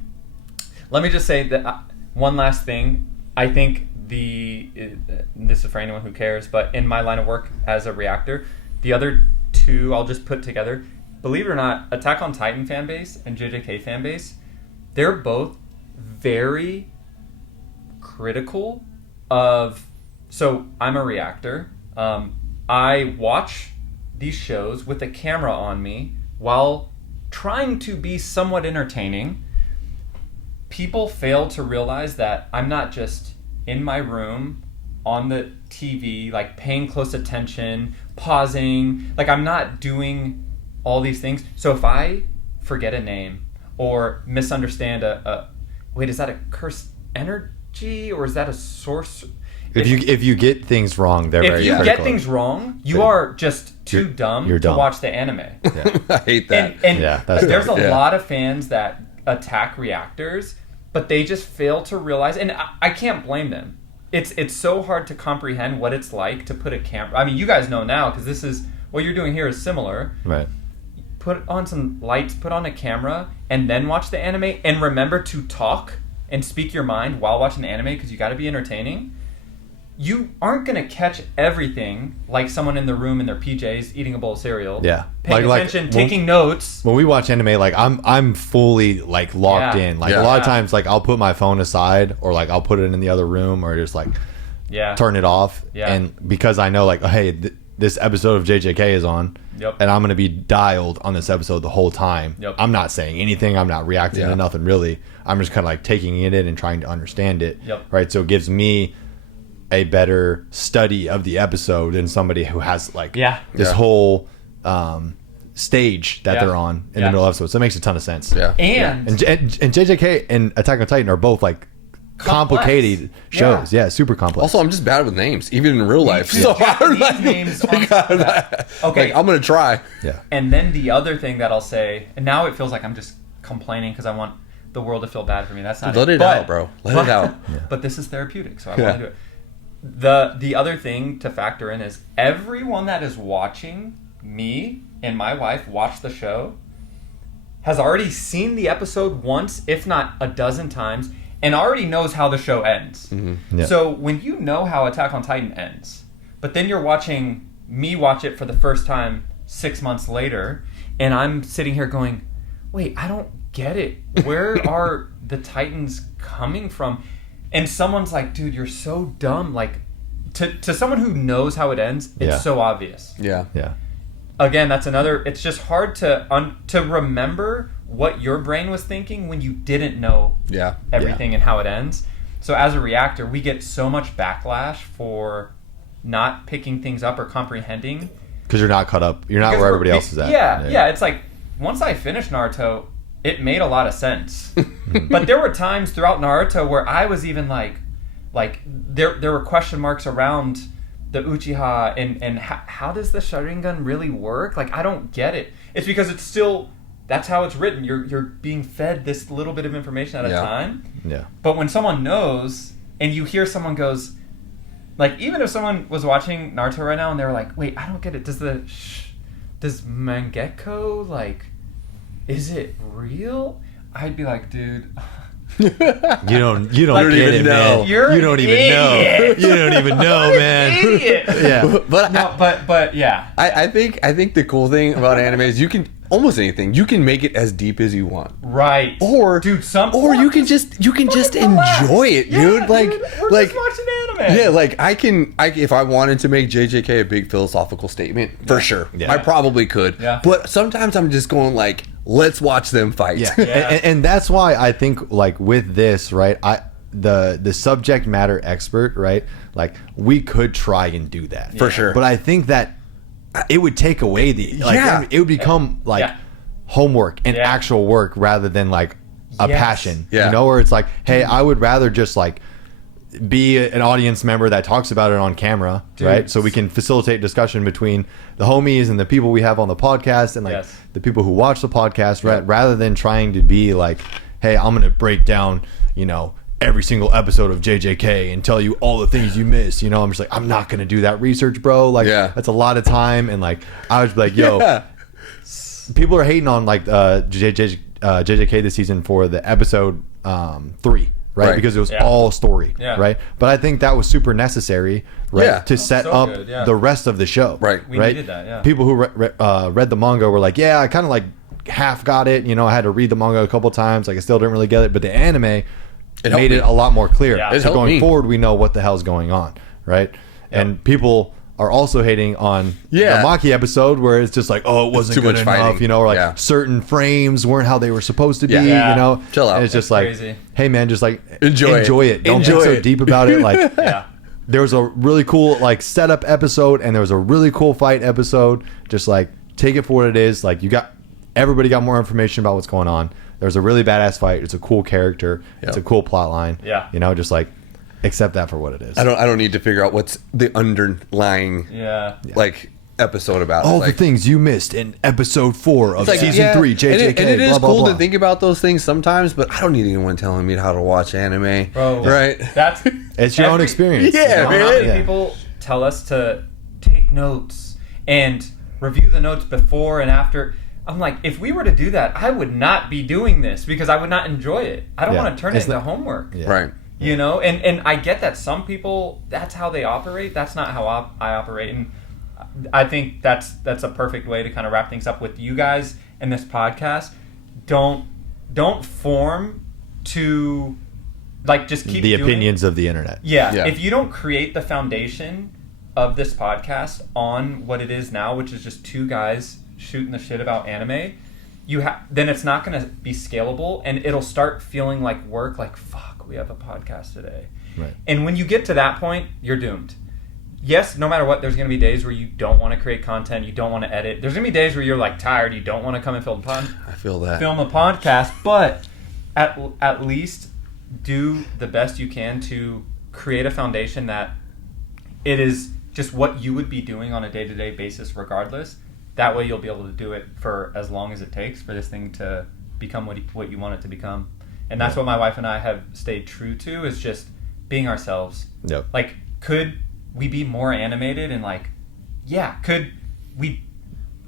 Let me just say that one last thing. I think this is for anyone who cares, but in my line of work as a reactor, the other two I'll just put together. Believe it or not, Attack on Titan fan base and JJK fan base, they're both very critical of. So I'm a reactor. I watch these shows with a camera on me while trying to be somewhat entertaining. People fail to realize that I'm not just in my room on the TV, like paying close attention, pausing. Like I'm not doing all these things. So if I forget a name or misunderstand wait, is that a cursed energy or is that a source? if you get things wrong, they're very critical. If you get things wrong, you are just too dumb to watch the anime. Yeah. I hate that. And that's there's dumb. a lot of fans that attack reactors, but they just fail to realize, and I can't blame them. It's so hard to comprehend what it's like to put a camera. I mean, you guys know now because this is what you're doing here is similar. Right. Put on some lights, put on a camera, and then watch the anime. And remember to talk and speak your mind while watching the anime because you got to be entertaining. You aren't going to catch everything like someone in the room in their PJs eating a bowl of cereal. Yeah. Paying attention, taking notes. When we watch anime, like I'm fully like locked in. Like a lot of times, like I'll put my phone aside or like I'll put it in the other room or just like turn it off. Yeah. And because I know like, oh, hey, this episode of JJK is on. Yep. And I'm going to be dialed on this episode the whole time. Yep. I'm not saying anything. I'm not reacting to nothing really. I'm just kind of like taking it in and trying to understand it. Yep. Right. So it gives me a better study of the episode than somebody who has like this whole stage that they're on in the middle of the episode. So it makes a ton of sense. Yeah. And JJK and Attack on Titan are both like complicated shows. Yeah, super complex. Also, I'm just bad with names, even in real life. So Japanese names on that. Okay. Like, I'm going to try. Yeah. And then the other thing that I'll say, and now it feels like I'm just complaining because I want the world to feel bad for me. That's not Let it out, bro. Let it out. But this is therapeutic, so I want to do it. The other thing to factor in is everyone that is watching me and my wife watch the show has already seen the episode once, if not a dozen times, and already knows how the show ends. Mm-hmm. Yeah. So when you know how Attack on Titan ends, but then you're watching me watch it for the first time 6 months later, and I'm sitting here going, wait, I don't get it. Where are the Titans coming from? And someone's like, dude, you're so dumb. Like, to someone who knows how it ends, it's so obvious. Yeah. Yeah. Again, that's another. It's just hard to remember what your brain was thinking when you didn't know everything and how it ends. So as a reactor, we get so much backlash for not picking things up or comprehending. Because you're not caught up. You're not where everybody else is at. Yeah. It's like, once I finished Naruto, it made a lot of sense. But there were times throughout Naruto where I was even like there were question marks around the Uchiha and how does the Sharingan really work? Like, I don't get it. It's because it's still, that's how it's written. You're being fed this little bit of information at a time. Yeah. But when someone knows and you hear someone goes, like, even if someone was watching Naruto right now and they were like, wait, I don't get it. Does Mangekyo, like, is it real? I'd be like, dude. You don't get it, know. man. You're You don't an even idiot. know. You don't even know, man. Idiot. Yeah. But yeah. I think the cool thing about anime is you can almost anything. You can make it as deep as you want. Right. Or dude, or you can just enjoy it, dude. Like we're just watching anime. Yeah, like I if I wanted to make JJK a big philosophical statement, for sure. Yeah. I probably could. Yeah. But sometimes I'm just going like, let's watch them fight. Yeah, and that's why I think like with this, right? The subject matter expert, right? Like we could try and do that for sure, but I think that it would take away the it would become like homework and actual work rather than like a passion, you know, where it's like, hey, I would rather just like be an audience member that talks about it on camera, right? So we can facilitate discussion between the homies and the people we have on the podcast and like the people who watch the podcast, right? Rather than trying to be like, hey, I'm going to break down, you know, every single episode of JJK and tell you all the things you miss, you know. I'm just like, I'm not going to do that research, bro. Like that's a lot of time. And like, I was like, yo, people are hating on like JJK this season for the episode 3, right? Because it was all story, right? But I think that was super necessary, right? To set up the rest of the show, right? We needed that, People who read the manga were like, I kind of like half got it, you know. I had to read the manga a couple times, like I still didn't really get it, but the anime made it a lot more clear. So going forward, we know what the hell's going on, right? And people are also hating on the Maki episode where it's just like, oh, it wasn't good enough, fighting, you know, or like certain frames weren't how they were supposed to be, you know. Chill out. And it's just like, crazy. hey man, just like enjoy it. Don't get so deep about it. Like there was a really cool like setup episode and there was a really cool fight episode. Just like take it for what it is. Like everybody got more information about what's going on. There's a really badass fight. It's a cool character. It's a cool plot line. You know, just like accept that for what it is. I don't need to figure out what's the underlying like episode about all it. The things you missed in episode 4 of season 3 JJK. And it is blah, cool blah. to think about those things sometimes, but I don't need anyone telling me how to watch anime. Bro, right? It's your own experience. Yeah, man. How many people tell us to take notes and review the notes before and after? I'm like, if we were to do that, I would not be doing this because I would not enjoy it. I don't want to turn it into homework. Right. You know, and I get that some people, that's how they operate. That's not how I operate. And I think that's a perfect way to kind of wrap things up with you guys and this podcast. Don't form to like just keep the doing opinions of the internet. Yeah. If you don't create the foundation of this podcast on what it is now, which is just two guys shooting the shit about anime, then it's not going to be scalable and it'll start feeling like work, like fuck, we have a podcast today. Right. And when you get to that point, you're doomed. Yes, no matter what, there's going to be days where you don't want to create content, you don't want to edit. There's going to be days where you're like tired, you don't want to come and film a podcast, but at least do the best you can to create a foundation that it is just what you would be doing on a day-to-day basis regardless. That way you'll be able to do it for as long as it takes for this thing to become what you want it to become. And that's what my wife and I have stayed true to, is just being ourselves. Yep. Like, could we be more animated and like, could we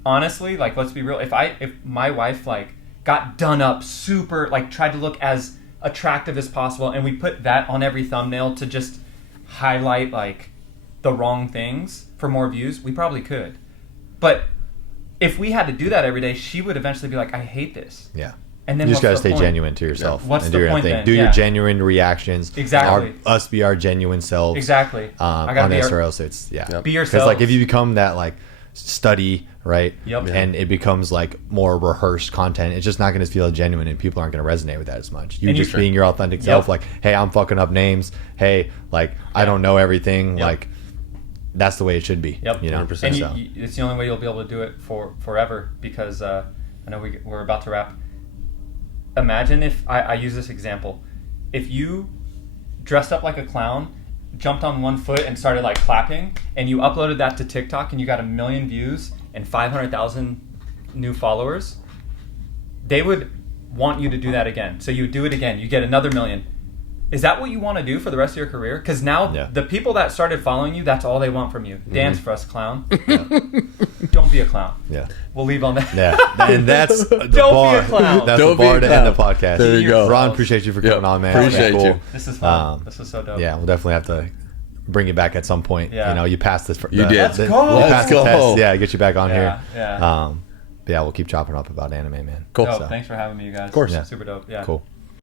honestly, like, let's be real, if my wife like got done up super, like tried to look as attractive as possible and we put that on every thumbnail to just highlight like the wrong things for more views, we probably could. But if we had to do that every day, she would eventually be like, I hate this. Yeah. And then you just got to stay genuine to yourself. Yeah. What's and the do your point thing. then? Do your genuine reactions. Exactly. Us be our genuine selves. Exactly. On this or else it's, be yourself. Because like if you become that like study, right? Yep. And it becomes like more rehearsed content, it's just not going to feel genuine and people aren't going to resonate with that as much. You just being your authentic self, like, hey, I'm fucking up names. Hey, like, I don't know everything. Like, that's the way it should be. Yep. You know, 100%. And it's the only way you'll be able to do it forever because I know we're about to wrap. Imagine if I use this example. If you dressed up like a clown, jumped on one foot and started like clapping, and you uploaded that to TikTok and you got 1 million views and 500,000 new followers, they would want you to do that again. So you do it again. You get another 1 million. Is that what you want to do for the rest of your career? Because now the people that started following you, that's all they want from you. Dance for us, clown. Don't be a clown. Yeah. We'll leave on that. Yeah. And that's the Don't bar. be a clown. That's Don't the bar be a to end the clown. podcast. There you go. Ron, appreciate you for coming on, man. Appreciate cool. you. This is fun. This is so dope. Yeah, we'll definitely have to bring you back at some point. Yeah. You know, you passed this. You did. Let's go. You passed the Let's test. go. Yeah, get you back on here. Yeah. But yeah, we'll keep chopping up about anime, man. Cool. Dope. So. Thanks for having me, you guys. Of course. Yeah. Super dope. Yeah. Cool.